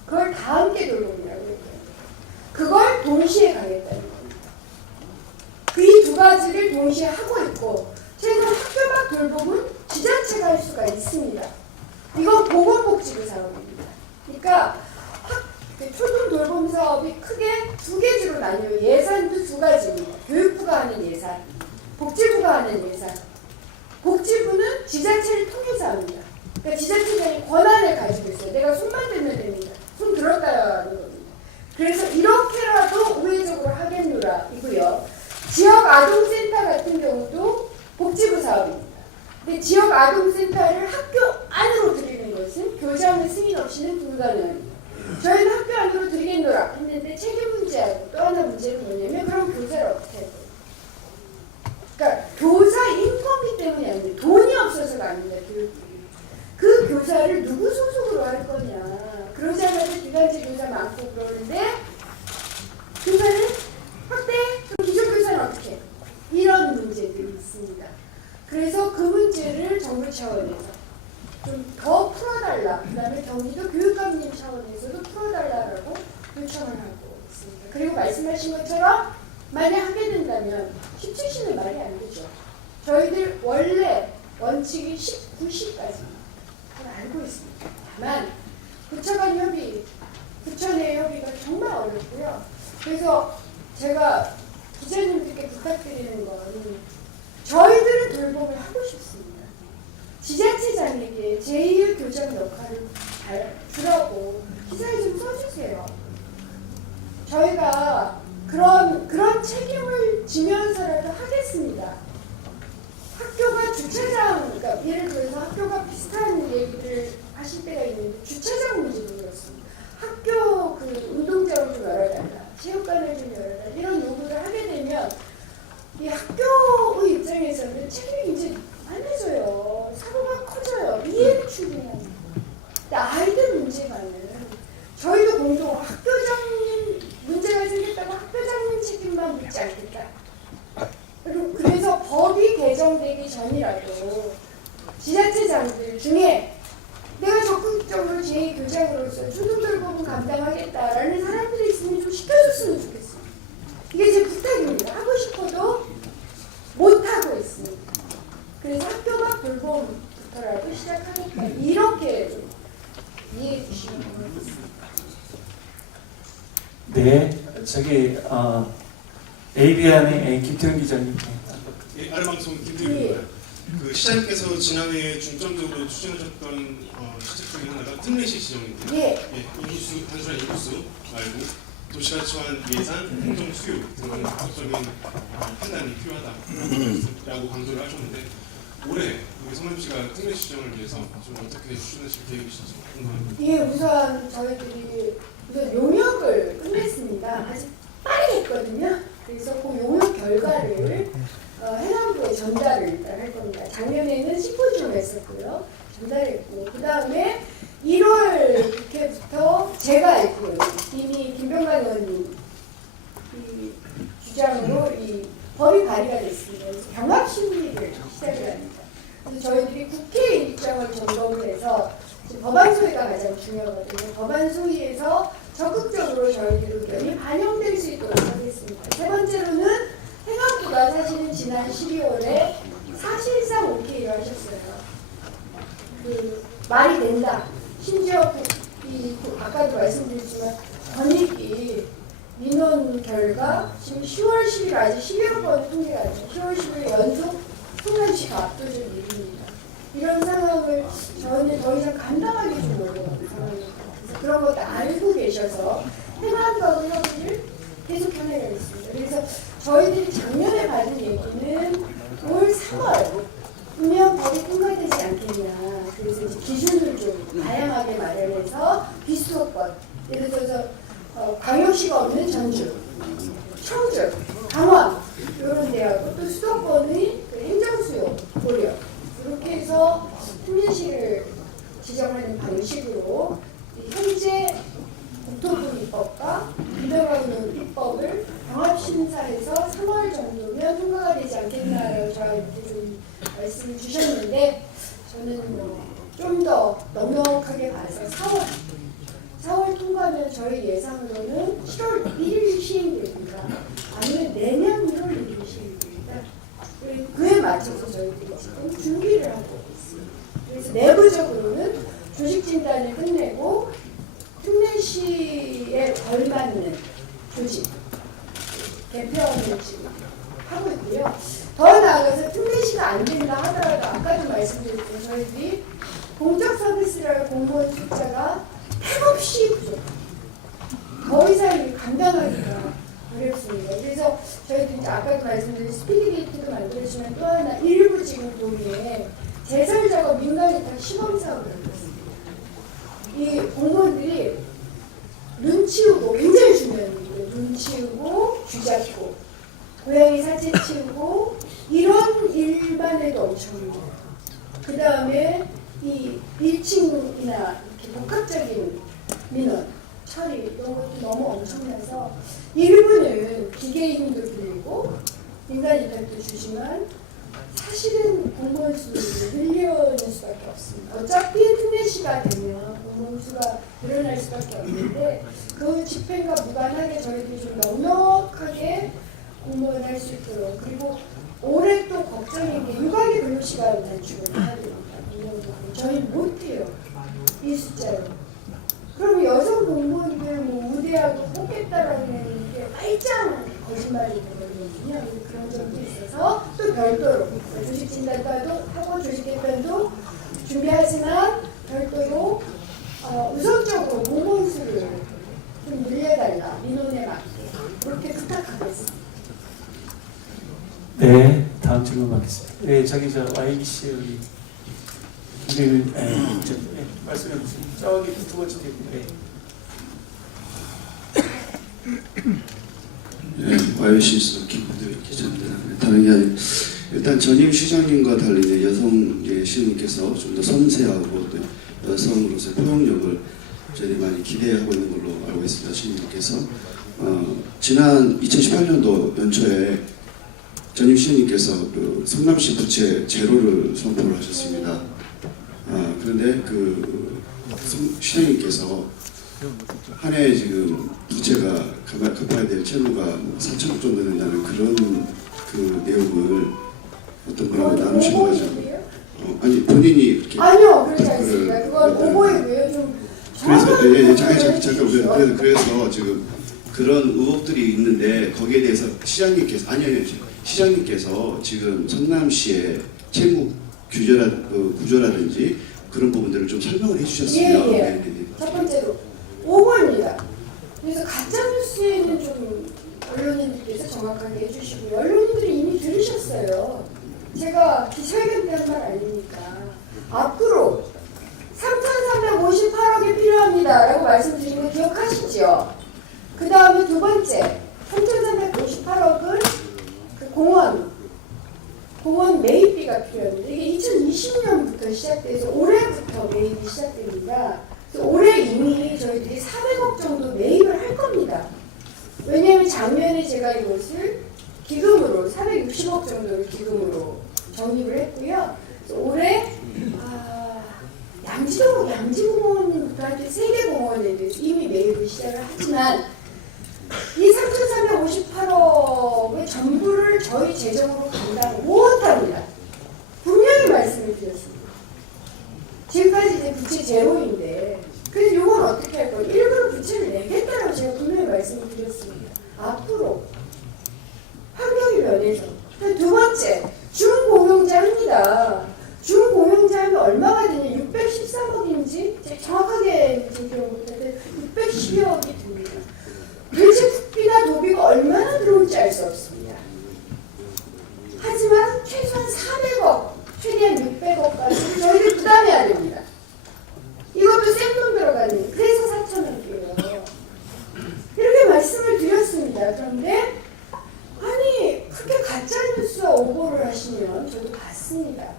그걸 다 함께 돌봄이라고 했어요. 그걸 동시에 가겠다는 겁니다. 이 2가지를 동시에 하고 있고 최소 학교 밖 돌봄은 지자체가 할 수가 있습니다. 이건 보건복지부 사업입니다. 그러니까 초등 돌봄 사업이 크게 2개지로 나뉘어요. 예산도 2가지입니다. 교육부가 하는 예산, 복지부가 하는 예산. 복지부는 지자체를 통해서 합니다. 그러니까 지자체장이 권한을 가지고 있어요. 내가 손만 대면 됩니다. 손 들었다는 겁니다. 그래서 이렇게라도 우회적으로 하겠노라 이고요. 지역 아동센터 같은 경우도 복지부 사업입니다. 근데 지역 아동센터를 학교 안으로 들이는 것은 교장의 승인 없이는 불가능합니다. 저희는 학교 안으로 들이겠노라 했는데 책임 문제하고 또 하나 문제는 뭐냐면 그럼 교사를 어떻게 할 거예요? 그러니까 교사 인건비 때문이 아니에요. 돈이 없어서가 아닙니다. 그 교사를 누구 소속으로 할 거냐. 그러자마자 기간제 교사 많고 그러는데 교사는 확대, 그럼 기존교사는 어떻게 해요? 이런 문제들이 있습니다. 그래서 그 문제를 정부 차원에서 좀 더 풀어달라. 그 다음에 경기도 교육감님 차원에서도 풀어달라고 요청을 하고 있습니다. 그리고 말씀하신 것처럼 만약 하게 된다면 17시는 말이 안 되죠. 저희들 원래 원칙이 19시까지 알고 있습니다. 다만 부처 간 협의, 부처 내 협의가 정말 어렵고요. 그래서 제가 기자님들께 부탁드리는 건 저희들은 돌봄을 하고 싶습니다. 지자체장에게 제2의 교장 역할을 주라고 기사에 좀 써주세요. 저희가 그런 책임을 지면서라도 하겠습니다. 학교가 주차장, 그러니까 예를 들어서 학교가 비슷한 얘기를 하실 때가 있는데 주차장 문제도 그렇습니다. 학교 그 운동장을 좀 열어달라, 체육관을 좀 열어달라 이런 요구를 하게 되면 이 학교의 입장에서는 책임이 이제 많아져요. 사고가 커져요. 이해를 충분히 합니다. 근데 아이들 문제가는 저희도 공동 학교장 문제가 생겼다고 학교장님 책임만 묻지 않겠다. 그래서 법이 개정되기 전이라도 지자체장들 중에 내가 적극적으로 제2교장으로서 초등돌봄은 감당하겠다라는 사람들이 있으면 좀 시켜줬으면 좋겠어요. 이게 제 부탁입니다. 하고 싶어도 못하고 있습니다. 그래서 학교가 돌봄부터라도 시작하겠다. 이렇게 좀 이해해 주시면 고맙겠습니다. 네, 저기 AB안의 김태훈 기자님. 예, 아르방송 김태훈입니다. 그 시장님께서 지난해 중점적으로 추진하셨던 시책 중에 하나가 특례시 지정인데요. 예. 인구수, 단순한 인구수 말고 도시가치환 예산, 행정 수요 등의 적극적인 판단이 필요하다라고 강조를 하셨는데 올해 우리 성남시가 특례시 지정을 위해서 좀 어떻게 추진하실 계획이신지 궁금합니다. 예, 우선 저희들이 용역을 끝냈습니다. 아직 빠르게 했거든요. 그래서 그 용역 결과를 해남부에 전달을 일단 할 겁니다. 작년에는 심포지엄 했었고요. 전달했고 그 다음에 1월 국회부터 제가 알고요. 이미 김병관 의원님 주장으로 이 법이 발의가 됐습니다. 그래서 병합 심리를 시작을 합니다. 그래서 저희들이 국회 입장을 점검을 해서 법안 소위가 가장 중요하거든요. 법안 소위에서 적극적으로 저희들 의견이 반영될 수 있도록 하겠습니다. 세 번째로는 행안부가 사실은 지난 12월에 사실상 오케이를 하셨어요. 그 말이 된다. 심지어 아까도 말씀드렸지만 권익위 민원 결과 지금 10월 10일 아직 10여 번 통계가 아니에요. 10월 10일 연속 성남시가 압도적 1위입니다. 이런 상황을 저희는 더 이상 감당하기 좀 어려운 상황입니다. 그래서 그런 것도 알고 계셔서 행안부하고 협의를 계속 해내가겠습니다. 그래서 저희들이 작년에 받은 얘기는 올 3월 분명 법이 통과되지 않겠냐. 그래서 이제 기준을 좀 다양하게 마련해서 비수도권, 예를 들어서 광역시가 없는 전주, 청주, 강원 이런 데하고 또 수도권의 그 행정수요 고려 이렇게 해서 특례시를 지정하는 방식으로 현재 국토부 입법과 민정관련 입법을 병합심사해서 3월 정도면 통과가 되지 않겠나라고 저한테 좀 말씀을 주셨는데 저는 좀 더 넉넉하게 봐서 4월 통과면 저희 예상으로는 7월 1일 시행됩니다. 아니면 내년 1월 1일 시행됩니다. 그에 맞춰서 저희들이 지금 준비를 하고 있습니다. 그래서 내부적으로는 조직진단을 끝내고 특례시에 걸맞는 조직 개편을 지금 하고 있고요. 더 나아가서 특례시가 안 된다 하더라도 아까도 말씀드렸던 저희들이 공적 서비스라는 공무원 숫자가 택없이 부족합니다. 더 이상 감당하기가 어렵습니다. 그래서 저희들이 아까도 말씀드린 스피드게이트도 만들었지만 또 하나 일부 지금 도리에 제설작업 민간위탁 시범사업을 하고 있습니다. 이 공무원들이 쥐잡고 고양이 사진 치우고 이런 일만 해도 엄청나요. 그 다음에 이 1층이나 이렇게 복합적인 민원 처리 이런 것도 너무 엄청나서 일부는 기계의 힘도 빌리고 인간 이탈도 주지만 사실은 공무원 수를 늘려낼 수밖에 없습니다. 어차피 특례시가 되면 공무원 수가 늘어날 수밖에 없는데 그 집행과 무관하게 저희들이 좀 넉넉하게 공무원 할 수 있도록 그리고 올해 또 걱정인 게 육아기 근로시간 단축을 해야 됩니다. 저희는 못해요. 이 숫자로. 그럼 여성 공무원들 뭐 우대하고 뽑겠다라는 게 말짱 거짓말이 되거든요. 그런 점도 있어서 또 별도로 조직 진단도 하고 조직 개편도 준비하지만 별도로 우선적으로 공무원 수를 좀 늘려달라 민원에 맞게 그렇게 부탁하겠습니다. 네, 다음 질문 받겠습니다. 네, 저기 저 YBC 우리 말씀해 주세요. 저기 두 번째 테이블. 네, YBC 김부대 기자입니다. 다른 게 아니라 일단 전임 시장님과 달리 이제 여성 시장님께서 좀 더 섬세하고 또 여성으로서의 포용력을 저희들이 많이 기대하고 있는 걸로 알고 있습니다. 시장님께서 지난 2018년도 연초에 전임 시장님께서 그 성남시 부채 제로를 선포를 하셨습니다. 그런데 그 시장님께서 한 해 지금 부채가 갚아야 될 채무가 4천억 정도 된다는 그런 그 내용을 어떤 분하고 나누신 거죠? 아니 본인이 이렇게 아니요, 그렇지 않습니다. 그건 오보이고요. 좀 잠깐 그래서 지금 그런 의혹들이 있는데 거기에 대해서 시장님께서 시장님께서 지금 성남시의 채무 구조라든지 그런 부분들을 좀 설명을 해주셨으면. 예. 첫 번째로 오보입니다. 그래서 가짜뉴스에는 좀 언론인들께서 정확하게 해주시고요. 언론인들이 이미 들으셨어요. 제가 기자회견 때 한 말 아닙니까? 앞으로 3,358억이 필요합니다 라고 말씀드린 거 기억하시죠? 그 다음에 두 번째 3,358억은 그 공원 매입비가 필요합니다. 이게 2020년부터 시작돼서 올해부터 매입이 시작됩니다. 그래서 올해 이미 저희들이 400억 정도 매입을 할 겁니다. 왜냐하면 작년에 제가 이것을 기금으로 460억 정도를 기금으로 적립을 했고요. 그래서 올해 양지공원부터 하여튼 3개 공원에 대해서 이미 매입을 시작을 하지만 이 3,358억의 전부를 저희 재정으로 감당 못합니다. 분명히 말씀을 드렸습니다. 지금까지 이제 부채 제로인데 그래서 이건 어떻게 할 거예요? 일부러 부채를 내겠다라고 제가 분명히 말씀을 드렸습니다. 앞으로 환경이 변해서 두 번째 중공용자입니다. 중공용자 하면 얼마가 되냐? 613억인지 제가 정확하게 기억 못하는데 612억이 듭니다. 도대체 국비나 도비가 얼마나 들어올지 알 수 없습니다. 하지만 최소한 400억, 최대한 600억까지 저희들 부담해야 됩니다. 이것도 생돈 들어가는 그래서 4,000억이에요. 이렇게 말씀을 드렸습니다. 그런데 아니 그렇게 가짜뉴스 오보를 하시면 저도 봤습니다.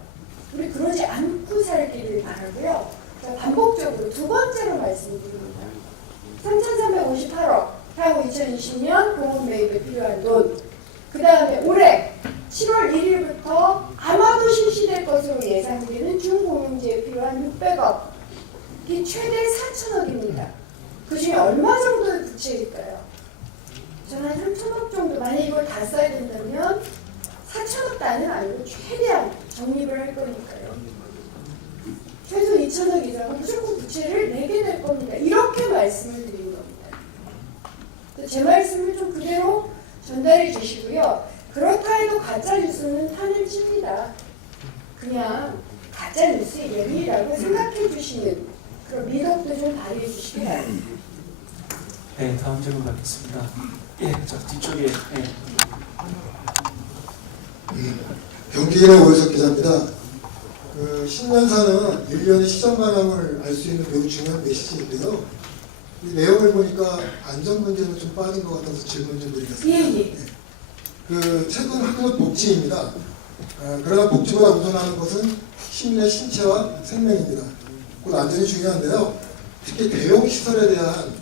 우리 그러지 않고 살기를 바라고요. 반복적으로 두 번째로 말씀드립니다. 3,358억 향후 2020년 공원 매입에 필요한 돈. 그 다음에 올해 7월 1일부터 아마도 실시될 것으로 예상되는 중공용지에 필요한 600억이 최대 4,000억입니다. 그 중에 얼마 정도의 부채일까요? 저는 한 3,000억 정도, 만약 이걸 다 써야 된다면 4,000억 단은 아니고 최대한 적립을 할 거니까요. 최소 2,000억 이상은 무조건 부채를 내게 될 겁니다. 이렇게 말씀을 드린 겁니다. 제 말씀을 좀 그대로 전달해 주시고요. 그렇다 해도 가짜뉴스는 판을 칩니다. 그냥 가짜뉴스의 예민이라고 생각해 주시는 그런 미덕도 좀 발휘해 주시기 바랍니다. 네, 다음 질문 받겠습니다. 예, 저 뒤쪽에. 경기일의 오해석 기자입니다. 그 신년사는 1년의 시정 방향을 알 수 있는 매우 중요한 메시지인데요. 이 내용을 보니까 안전 문제는 좀 빠진 것 같아서 질문 좀 드리겠습니다. 예. 그 최근 학교 복지입니다. 그러나 복지보다 우선하는 것은 시민의 신체와 생명입니다. 곧 안전이 중요한데요. 특히 대형 시설에 대한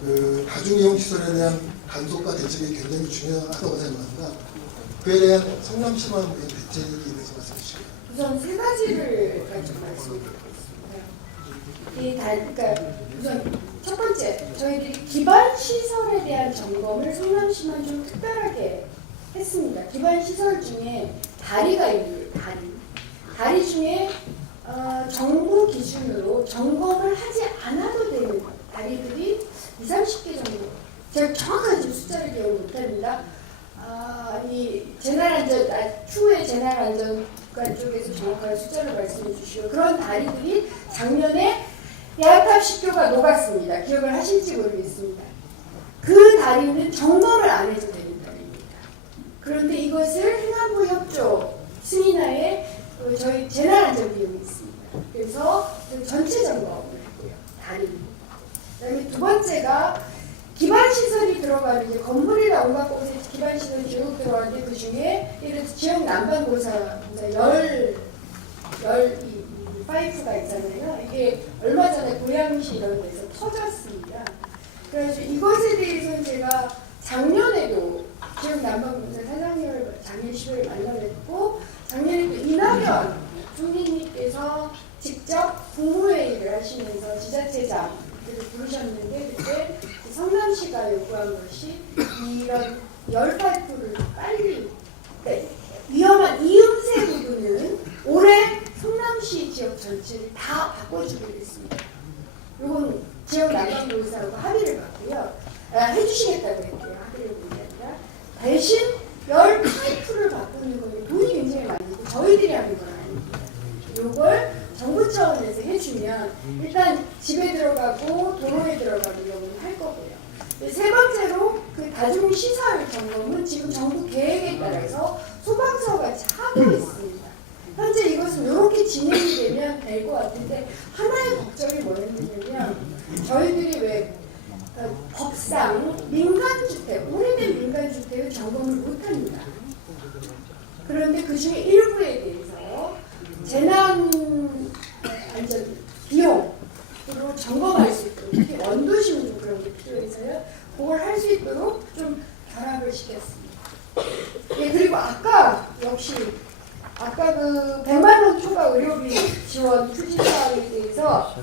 그 다중이용 시설에 대한 단속과 대책이 굉장히 중요하다고 생각합니다. 그에 대한 성남시만 대책에 대해서 말씀해 주시고요. 우선 세 가지를 가지고 말씀드리겠습니다. 그러니까 우선 첫 번째, 저희들이 기반 시설에 대한 점검을 성남시만 좀 특별하게 했습니다. 기반 시설 중에 다리가 있는데 다리 중에 정부 기준으로 점검을 하지 않아도 되는 다리들이 20-30개 정도. 제가 정확한 지금 숫자를 기억 못합니다. 이 추후에 재난안전관 쪽에서 정확한 숫자를 말씀해 주시고 그런 다리들이 작년에 대학합식교가 녹았습니다. 기억을 하실지 모르겠습니다. 그 다리는 점검을 안 해도 되는 다리입니다. 그런데 이것을 행안부 협조 승인하에 저희 재난안전 비용이 있습니다. 그래서 전체 점검을 했고요. 다리. 그다음에 두 번째가 기반시설이 들어가는 이제 건물이나 온갖 곳에 기반시설이 쭉 들어가는데 그 중에 예를 들어서 지역 난방공사 이 파이프가 있잖아요. 이게 얼마 전에 고양시 이런 데서 터졌습니다. 그래서 이것에 대해서는 제가 작년에도 지역 난방공사 사장님을 작년 10월에 만나뵙고 작년에도 이낙연 총리님께서 직접 국무회의를 하시면서 지자체장들을 부르셨는데 그때 성남시가 요구한 것이 이런 열 파이프를 빨리 위험한 이음새 부분은 올해 성남시 지역 전체를 다 바꿔주기로 했습니다. 이건 지역 난방공사하고 합의를 받고요. 해주시겠다고 했고요. 합의를 본 게 아니라 대신 열 파이프를 바꾸는 거는 돈이 굉장히 많이 들고 저희들이 하는 건 아닙니다. 이걸 정부 차원에서 해주면 일단 집에 들어가고 도로에 들어가는 경우는 할 거고요. 세 번째로 그 다중시설 점검은 지금 정부 계획에 따라서 소방서가 같이 하고 있습니다. 현재 이것은 이렇게 진행이 되면 될 것 같은데 하나의 걱정이 뭐였냐면 저희들이 왜 법상 민간주택, 오래된 민간주택을 점검을 못합니다. 그런데 그 중에 일부에 대해서 재난안전 비용으로 점검할 수 있도록 특히 원도심도 그런 게 필요해서요. 그걸 할 수 있도록 좀 결합을 시켰습니다. 예, 그리고 아까 역시 아까 그 100만 원 초과 의료비 지원 추진 사항에 대해서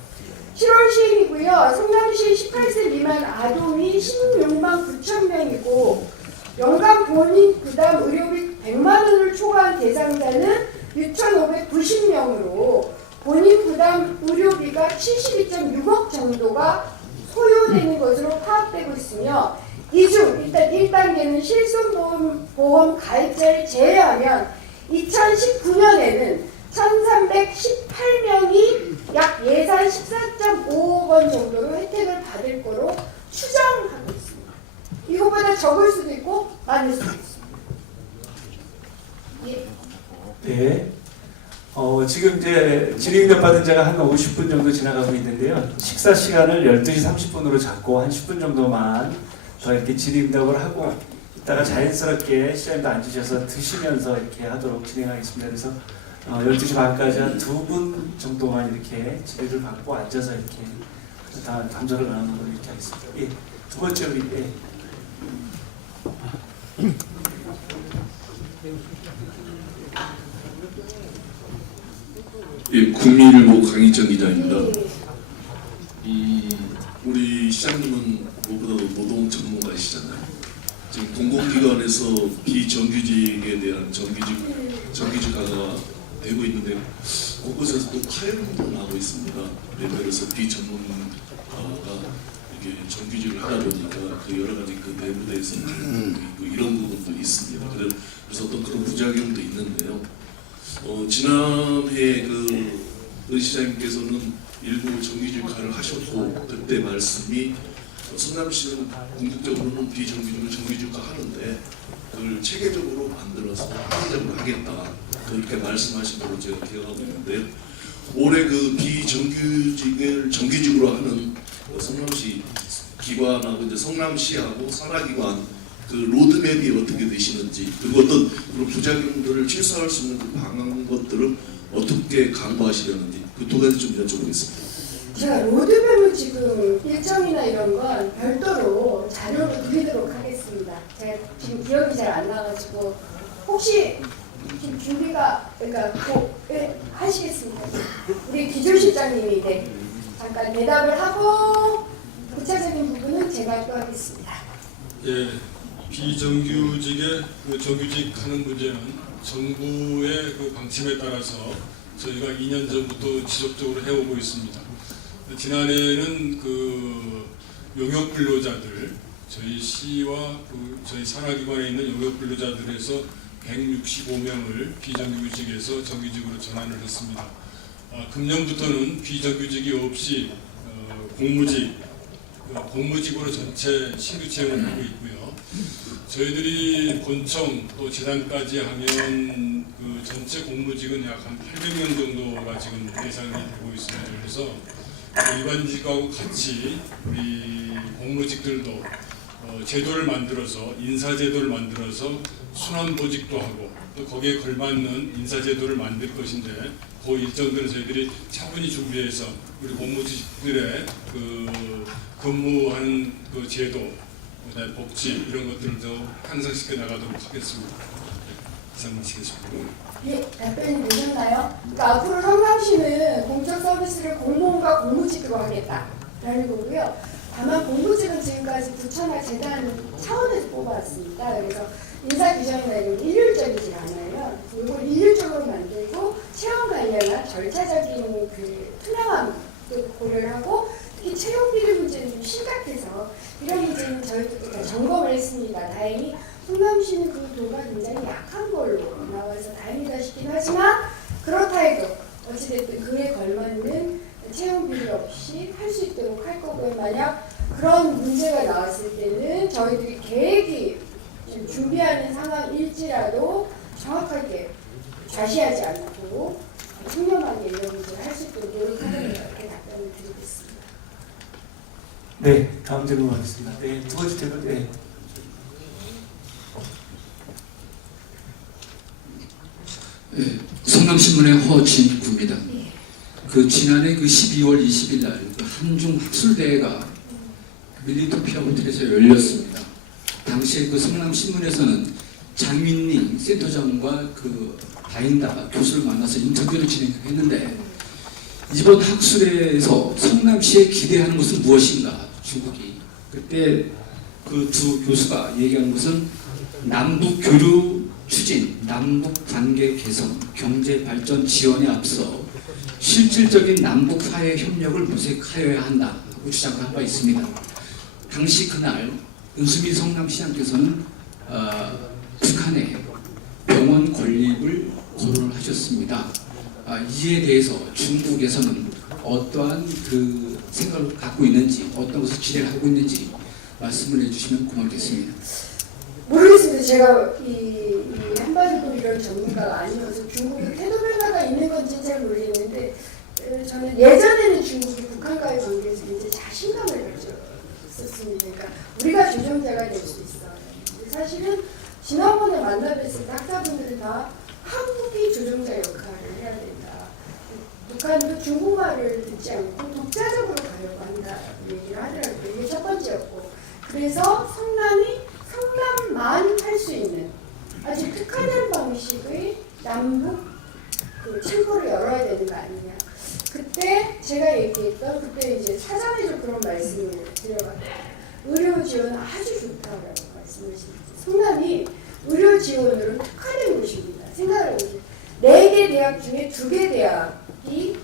7월 시행이고요. 성남시 18세 미만 아동이 16만 9천 명이고 연간 본인 부담 의료비 100만 원을 초과한 대상자는 6,590명으로 본인 부담 의료비가 72.6억 정도가 소요되는 것으로 파악되고 있으며 이 중 일단 1단계는 실손보험 가입자를 제외하면 2019년에는 1,318명이 약 예산 14.5억 원 정도로 혜택을 받을 거로 추정하고 있습니다. 이것보다 적을 수도 있고 많을 수도 있습니다. 예. 네. 지금 이제 질의응답 받은 자가 한 50분 정도 지나가고 있는데요. 식사 시간을 12시 30분으로 잡고 한 10분 정도만 더 이렇게 질의응답을 하고 이따가 자연스럽게 시장님도 앉으셔서 드시면서 이렇게 하도록 진행하겠습니다. 그래서 12시 반까지 한 2분 정도만 이렇게 질의를 받고 앉아서 이렇게 다 감정을 나누는 걸로 이렇게 하겠습니다. 예. 두 번째 우리 예, 국민일보 강희정 기자입니다. 우리 시장님은 무엇보다도 노동 전문가이시잖아요. 지금 공공기관에서 비정규직에 대한 정규직화가 되고 있는데 곳곳에서 또 파열음도 나고 있습니다. 예를 들어서 비전문가가 이게 정규직을 하다 보니까 그 여러 가지 그 내부대에서 이런 부분도 있습니다. 그래서 어떤 그런 부작용도 있는데요. 지난해 그 은 시장님께서는 일부 정규직화를 하셨고 그때 말씀이 성남시는 궁극적으로는 비정규직을 정규직화하는데 그걸 체계적으로 만들어서 합리적으로 하겠다 그렇게 말씀하신 걸로 제가 기억하고 있는데 올해 그 비정규직을 정규직으로 하는 성남시 기관하고 이제 성남시하고 산하기관 그 로드맵이 어떻게 되시는지, 그리고 어떤 그런 부작용들을 최소화할 수 있는 그 방안 것들을 어떻게 강구하시려는지 그 두 가지 좀 여쭤보겠습니다. 제가 로드맵을 지금 일정이나 이런 건 별도로 자료로 드리도록 하겠습니다. 제가 지금 기억이 잘 안 나가지고 혹시 지금 준비가 그러니까 하시겠습니까? 우리 기조실장님이 잠깐 대답을 하고 구체적인 부분은 제가 또 하겠습니다. 예, 비정규직의 그 정규직 하는 문제는 정부의 그 방침에 따라서 저희가 2년 전부터 지속적으로 해오고 있습니다. 지난해에는 그 용역 근로자들, 저희 시와 그 저희 산하기관에 있는 용역 근로자들에서 165명을 비정규직에서 정규직으로 전환을 했습니다. 금년부터는 비정규직이 없이 공무직으로 전체 신규 채용을 하고 있고요. 저희들이 본청 또 재단까지 하면 그 전체 공무직은 약 한 800명 정도가 지금 예상이 되고 있습니다. 그래서 일반직하고 같이 우리 공무직들도 제도를 만들어서 인사제도를 만들어서 순환보직도 하고 또 거기에 걸맞는 인사제도를 만들 것인데 그 일정들은 저희들이 차분히 준비해서 우리 공무직들의 그 근무하는 그 제도, 그다음에 복지 이런 것들도 향상시켜 나가도록 하겠습니다. 이상 마치겠습니다. 예, 답변이 되셨나요? 그러니까 앞으로 성남시는 공적 서비스를 공무원과 공무직으로 하겠다라는 거고요. 다만 공무직은 지금까지 부처나 재단 차원에서 뽑아왔습니다. 그래서 인사 규정이나 이런 일률적이지 않아요. 이걸 일률적으로 만들고 채용 관련한 절차적인 그 투명함도 고려를 하고 특히 채용 비리 문제는 좀 심각해서 이런 문제는 저희도 다 점검을 했습니다. 다행히 성남시는 그 도가 굉장히 약한 걸로 나와서 다행이다 싶긴 하지만 그렇다 해도 어찌됐든 그에 걸맞는 채용 비리 없이 할 수 있도록 할 거고요. 만약 그런 문제가 나왔을 때는 저희들이 계획이 준비하는 상황일지라도 정확하게 좌시하지 않고 청렴하게 이런 문제를 할 수 있도록 노력하는 이렇게 답변을 드리겠습니다. 네, 다음 질문 하겠습니다. 네, 두 번째 질문. 네. 네, 성남신문의 허진구입니다. 그 지난해 그 12월 20일 날 한중 학술대회가 밀리토피아 호텔에서 열렸습니다. 당시에 그 성남신문에서는 장윤리 센터장과 그 다인다 교수를 만나서 인터뷰를 진행했는데 이번 학술회에서 성남시에 기대하는 것은 무엇인가 중국이 그때 그 두 교수가 얘기하는 것은 남북 교류 추진, 남북 관계 개선, 경제 발전 지원에 앞서 실질적인 남북 사회 협력을 모색하여야 한다고 주장을 한 바 있습니다. 당시 그날 은수미 성남시장께서는 북한의 병원 건립을 거론을 하셨습니다. 이에 대해서 중국에서는 어떠한 그 생각을 갖고 있는지, 어떤 것을 기대를 하고 있는지 말씀을 해주시면 고맙겠습니다. 모르겠습니다. 제가 이 한반도 이런 전문가가 아니어서 중국의 태도 변화가 있는 건지 잘 모르겠는데 저는 예전에는 중국이 북한과의 관계에서 굉장히 자신감을 가졌었습니다. 그러니까 우리가 조정자가 될 수 있어요. 사실은 지난번에 만나뵀을 때 학자분들은 다 한국이 조정자 역할을 해야 된다. 북한도 중국말을 듣지 않고 독자적으로 가려고 한다 얘기를 하더라고요. 이게 첫 번째였고 그래서 성남만 할 수 있는 아주 특화된 방식의 남북 그 창구를 열어야 되는 거 아니냐. 그때 제가 얘기했던 그때 이제 사전에 좀 그런 말씀을 드려봤어요. 의료 지원은 아주 좋다라고 말씀을 드렸어요. 성남이 의료 지원으로 특화된 곳입니다. 생각을 해보세요. 4개 대학 중에 2개 대학이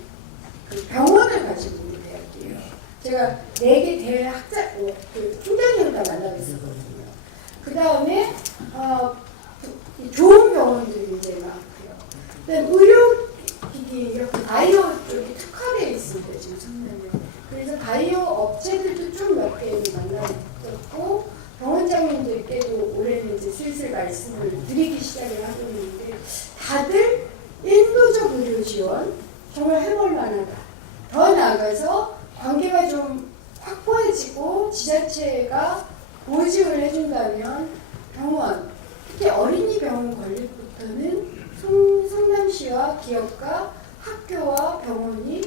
그 병원을 가지고 있는 대학이에요. 제가 4개 대학 그 총장님을 다 만나뵀었거든요. 그 다음에 좋은 병원들이 굉장히 많고요. 그다음 의료기기 이렇게 바이오 쪽이 특화되어 있습니다. 지금 성남에. 그래서 바이오 업체들도 좀 몇 개 만나봤고 병원장님들께도 올해는 이제 슬슬 말씀을 드리기 시작을 하고 있는데 다들 인도적 의료 지원 정말 해볼 만하다. 더 나아가서 관계가 좀 확고해지고 지자체가 보증을 해준다면 병원, 특히 어린이 병원 건립부터는 성남시와 기업과 학교와 병원이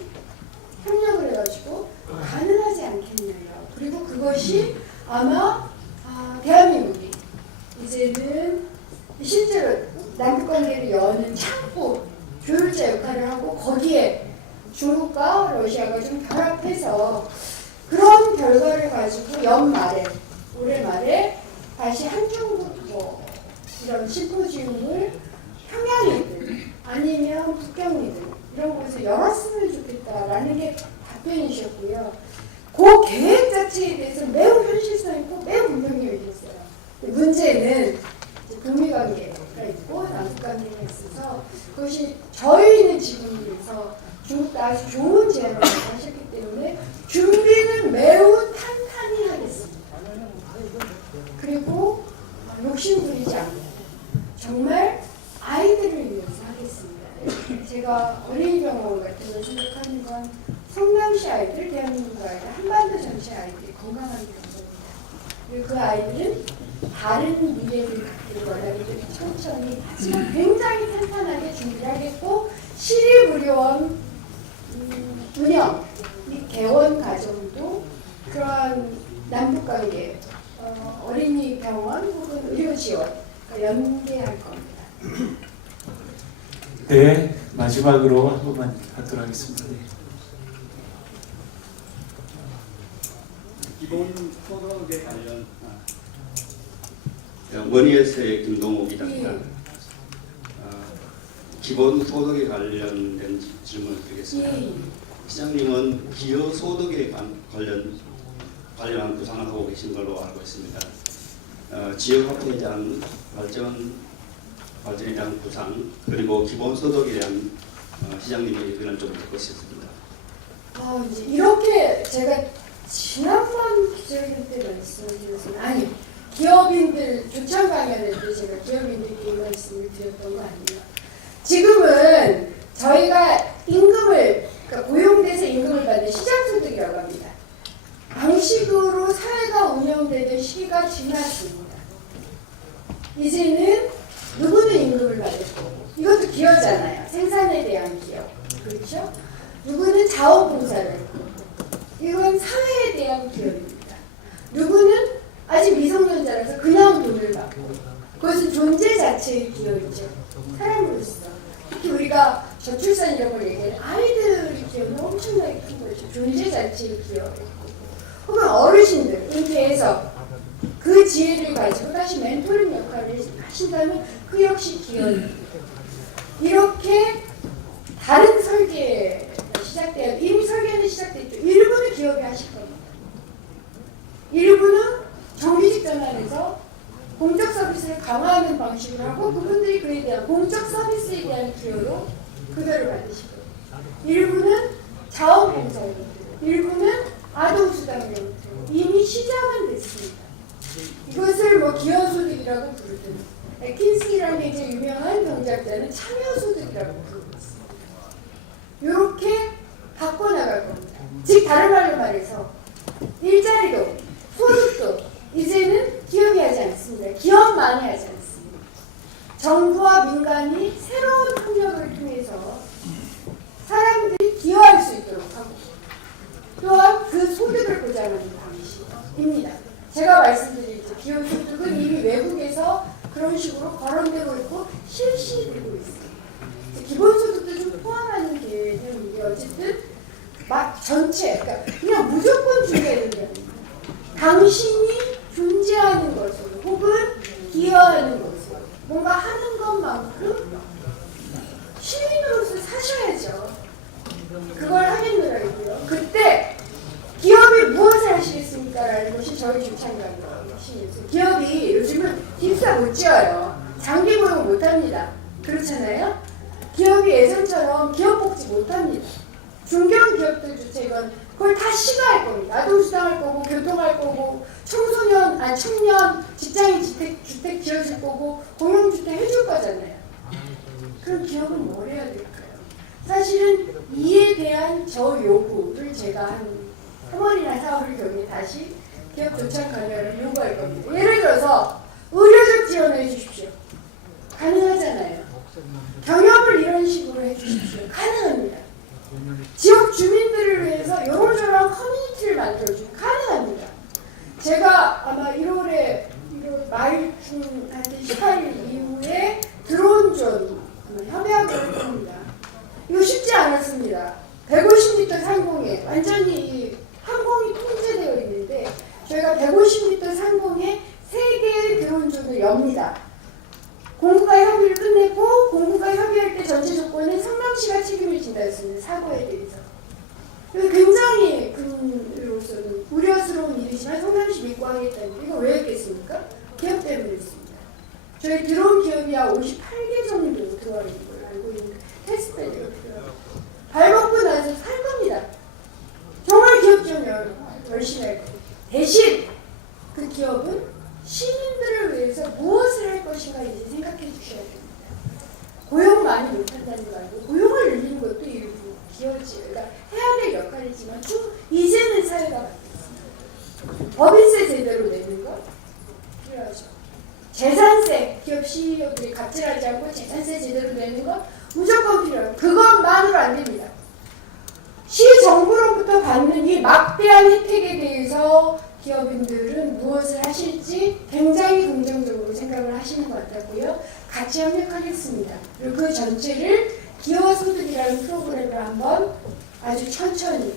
협력을 해가지고 가능하지 않겠냐요. 그리고 그것이 아마 대한민국이 이제는 실제로 남북관계를 여는 창구, 교류자 역할을 하고 거기에 중국과 러시아가 좀 결합해서 그런 결과를 가지고 연말에, 올해 말에 다시 한중국 이런 심포지움을 평양이든 아니면 북경이든 이런 곳에서 열었으면 좋겠다라는 게 답변이셨고요. 그 계획 자체에 대해서 매우 현실성 있고 매우 분명히 얘기했어요. 문제는 북미 관계가 있고 남북 관계가 있어서 그것이 저희는 지금에서 중국도 아주 좋은 제안을 하셨기 때문에 준비는 매우 탄탄히 하겠습니다. 그리고 욕심 부리지 않고 정말 아이들을 위해서 하겠습니다. 제가 어린이병원 같은 걸 생각하는 건 성남시 아이들, 대한민국 아이들, 한반도 전체 아이들이 건강한 병원입니다. 그리고 그 아이들은 다른 미래를 갖기를 원하기 때문에 천천히 하지만 굉장히 탄탄하게 준비를 하겠고 시립의료원 운영, 이 개원 과정도 그러한 남북관계, 어린이 병원 혹은 의료 지원 연계할 겁니다. 네, 마지막으로 한 번만 하도록 하겠습니다. 네. 기본 소득에 관련 원희에서의 김동욱이랍니다. 기본 소득에 관련된 질문을 드리겠습니다. 시장님은 기여 소득에 관련한 구상을 하고 계신 걸로 알고 있습니다. 지역 화폐에 대한 발전에 대한 구상 그리고 기본 소득에 대한 시장님의 의견을 좀 듣고 싶습니다. 이제 이렇게 제가 지난번 기자회견 때 말씀드렸으면 아니 기업인들 조찬 강연할 때 제가 기업인들께 말씀을 드렸던 거 아니에요. 지금은 저희가 임금을 그러니까 고용돼서 임금을 받는 시장소득이라고 합니다. 방식으로 사회가 운영되던 시기가 지났습니다. 이제는 누구는 임금을 받을 거고 이것도 기여잖아요. 생산에 대한 기여. 그렇죠? 누구는 자원봉사를 하고 이건 사회에 대한 기여입니다. 누구는 아직 미성년자라서 그냥 돈을 받고 그것은 존재 자체의 기여이죠. 사람으로서 특히 우리가 저출산이라고 걸 얘기하는 아이들의 기여는 엄청나게 큰 거죠. 존재 자체의 기여가 있고 혹은 어르신들 은퇴해서 그 지혜를 가지고 다시 멘토링 역할을 하신다면 그 역시 기여입니다. 이렇게 다른 설계가 시작돼요. 이미 설계는 시작됐죠. 일부는 기업이 하실 겁니다. 일부는 정규직 전환해서 공적 서비스를 강화하는 방식으로 하고 그분들이 그에 대한 공적 서비스에 대한 기여로 급여를 받으실 거예요. 일부는 자원봉사 형태로, 일부는 아동수당 형태로 이미 시작은 됐습니다. 이것을 뭐 기여소득이라고 부르든 에킨스키라는 굉장히 유명한 경제학자는 참여소득이라고 부르고 있습니다. 이렇게 바꿔나갈 겁니다. 즉 다른 말로 말해서 일자리도 소득도 이제는 기업이 하지 않습니다. 기업만이 하지 않습니다. 정부와 민간이 새로운 협력을 통해서 사람들이 기여할 수 있도록 하고 또한 그 소득을 보장하는 방식입니다. 제가 말씀드린 기업소득은 이미 외국에서 그런 식으로 거론되고 있고 실시되고 있습니다. 기본소득도 좀 포함하는 개념인데 어쨌든 막 전체, 그러니까 그냥 무조건 준비해야 된다는 거예요. 당신이 존재하는 것으로 혹은 기여하는 것으로 뭔가 하는 것만큼 시민으로서 사셔야죠. 그걸 하겠노라고요. 그때 기업이 무엇을 하시겠습니까? 라는 것이 저희 주창관입니다. 기업이 요즘은 기숙사 못 지어요. 장기 고용 못합니다. 그렇잖아요? 기업이 예전처럼 기업복지 못합니다. 중견 기업들조차 이건 그걸 다 시가할 겁니다. 아동수당 할 거고 교통할 거고 청년 직장인 주택 지어줄 거고 공용주택 해줄 거잖아요. 그럼 기업은 뭘 해야 될까요? 사실은 이에 대한 저 요구를 제가 한 3월이나 4월을 경에 다시 기업 도착 관련을 요구할 겁니다. 예를 들어서 의료적 지원을 해주십시오. 가능하잖아요. 경협을 이런 식으로 해주십시오. 가능합니다. 지역 주민들을 위해서 요런저런 커뮤니티를 만들어주면 가능합니다. 제가 아마 1월 말중 한테 18일 이후에 드론존 협약을 할 겁니다. 이거 쉽지 않았습니다. 150m 상공에 완전히 항공이 통제되어 있는데 저희가 150m 상공에 3개의 드론존을 엽니다. 공군과 협의를 끝냈고 공군과 협의할 때 전체 조건은 성남시가 책임을 진다 했습니다. 사고에 대해서. 굉장히 군으로서는 우려스러운 일이지만 성남시 믿고 하겠다는 게 이거 왜 했겠습니까? 기업 때문에 했습니다. 저희 드론 기업이 한 58개 정도 들어와 있는 걸 알고 있는데 테스트베드가 필요하고 발 먹고 나서 살 겁니다. 정말 기업 지원 열심히 할 거예요. 대신 그 기업은 시민들을 위해서 무엇을 할 것인가 이제 생각해 주셔야 됩니다. 고용 많이 못한다는 거 아니고 고용을 늘리는 것도 일부 기업지, 그러니까 해야 될 역할이지만 이제는 사회가 바뀌었습니다. 법인세 제대로 내는 거 필요하죠. 재산세, 기업 CEO들이 갑질하지 않고 재산세 제대로 내는 거 무조건 필요해요. 그것만으로 안 됩니다. 시정부로부터 받는 이 막대한 혜택에 대해서 기업인들은 무엇을 하실지 굉장히 긍정적으로 생각을 하시는 것 같았고요. 같이 협력하겠습니다. 그리고 그 전체를 기여소득이라는 프로그램을 한번 아주 천천히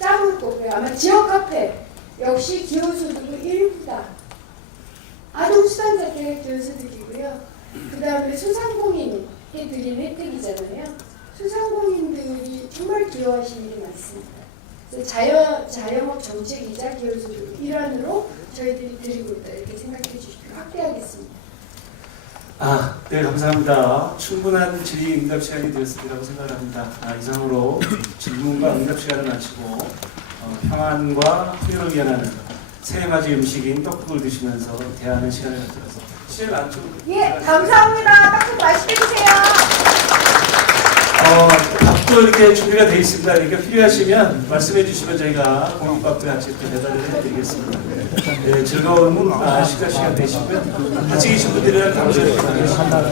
짜볼 거고요. 아마 지역 카페 역시 기여소득의 일부다. 아동수당자 계획 기여소득이고요. 그 다음에 소상공인 해드리는 혜택이잖아요. 소상공인들이 정말 기여하시는 일이 많습니다. 자영업 정책이자 기여소득 일환으로 저희들이 드리고 있다 이렇게 생각해 주시고 확대하겠습니다. 네, 감사합니다. 충분한 질의 응답 시간이 되었으리라고 생각합니다. 이상으로 질문과 응답 시간을 마치고 평안과 풍요를 위하는 새해맞이 음식인 떡국을 드시면서 대화하는 시간을 갖도록 시간 안쪽으로. 예, 감사합니다. 떡국 맛있게 드세요. 밥도 이렇게 준비가 되어 있습니다. 그러니까 필요하시면 말씀해 주시면 저희가 공깃밥도 같이 이렇게 배달을 해드리겠습니다. 네, 즐거운 식사 시간 되시고요. 같이 계신 분들이랑 감사드리겠습니다.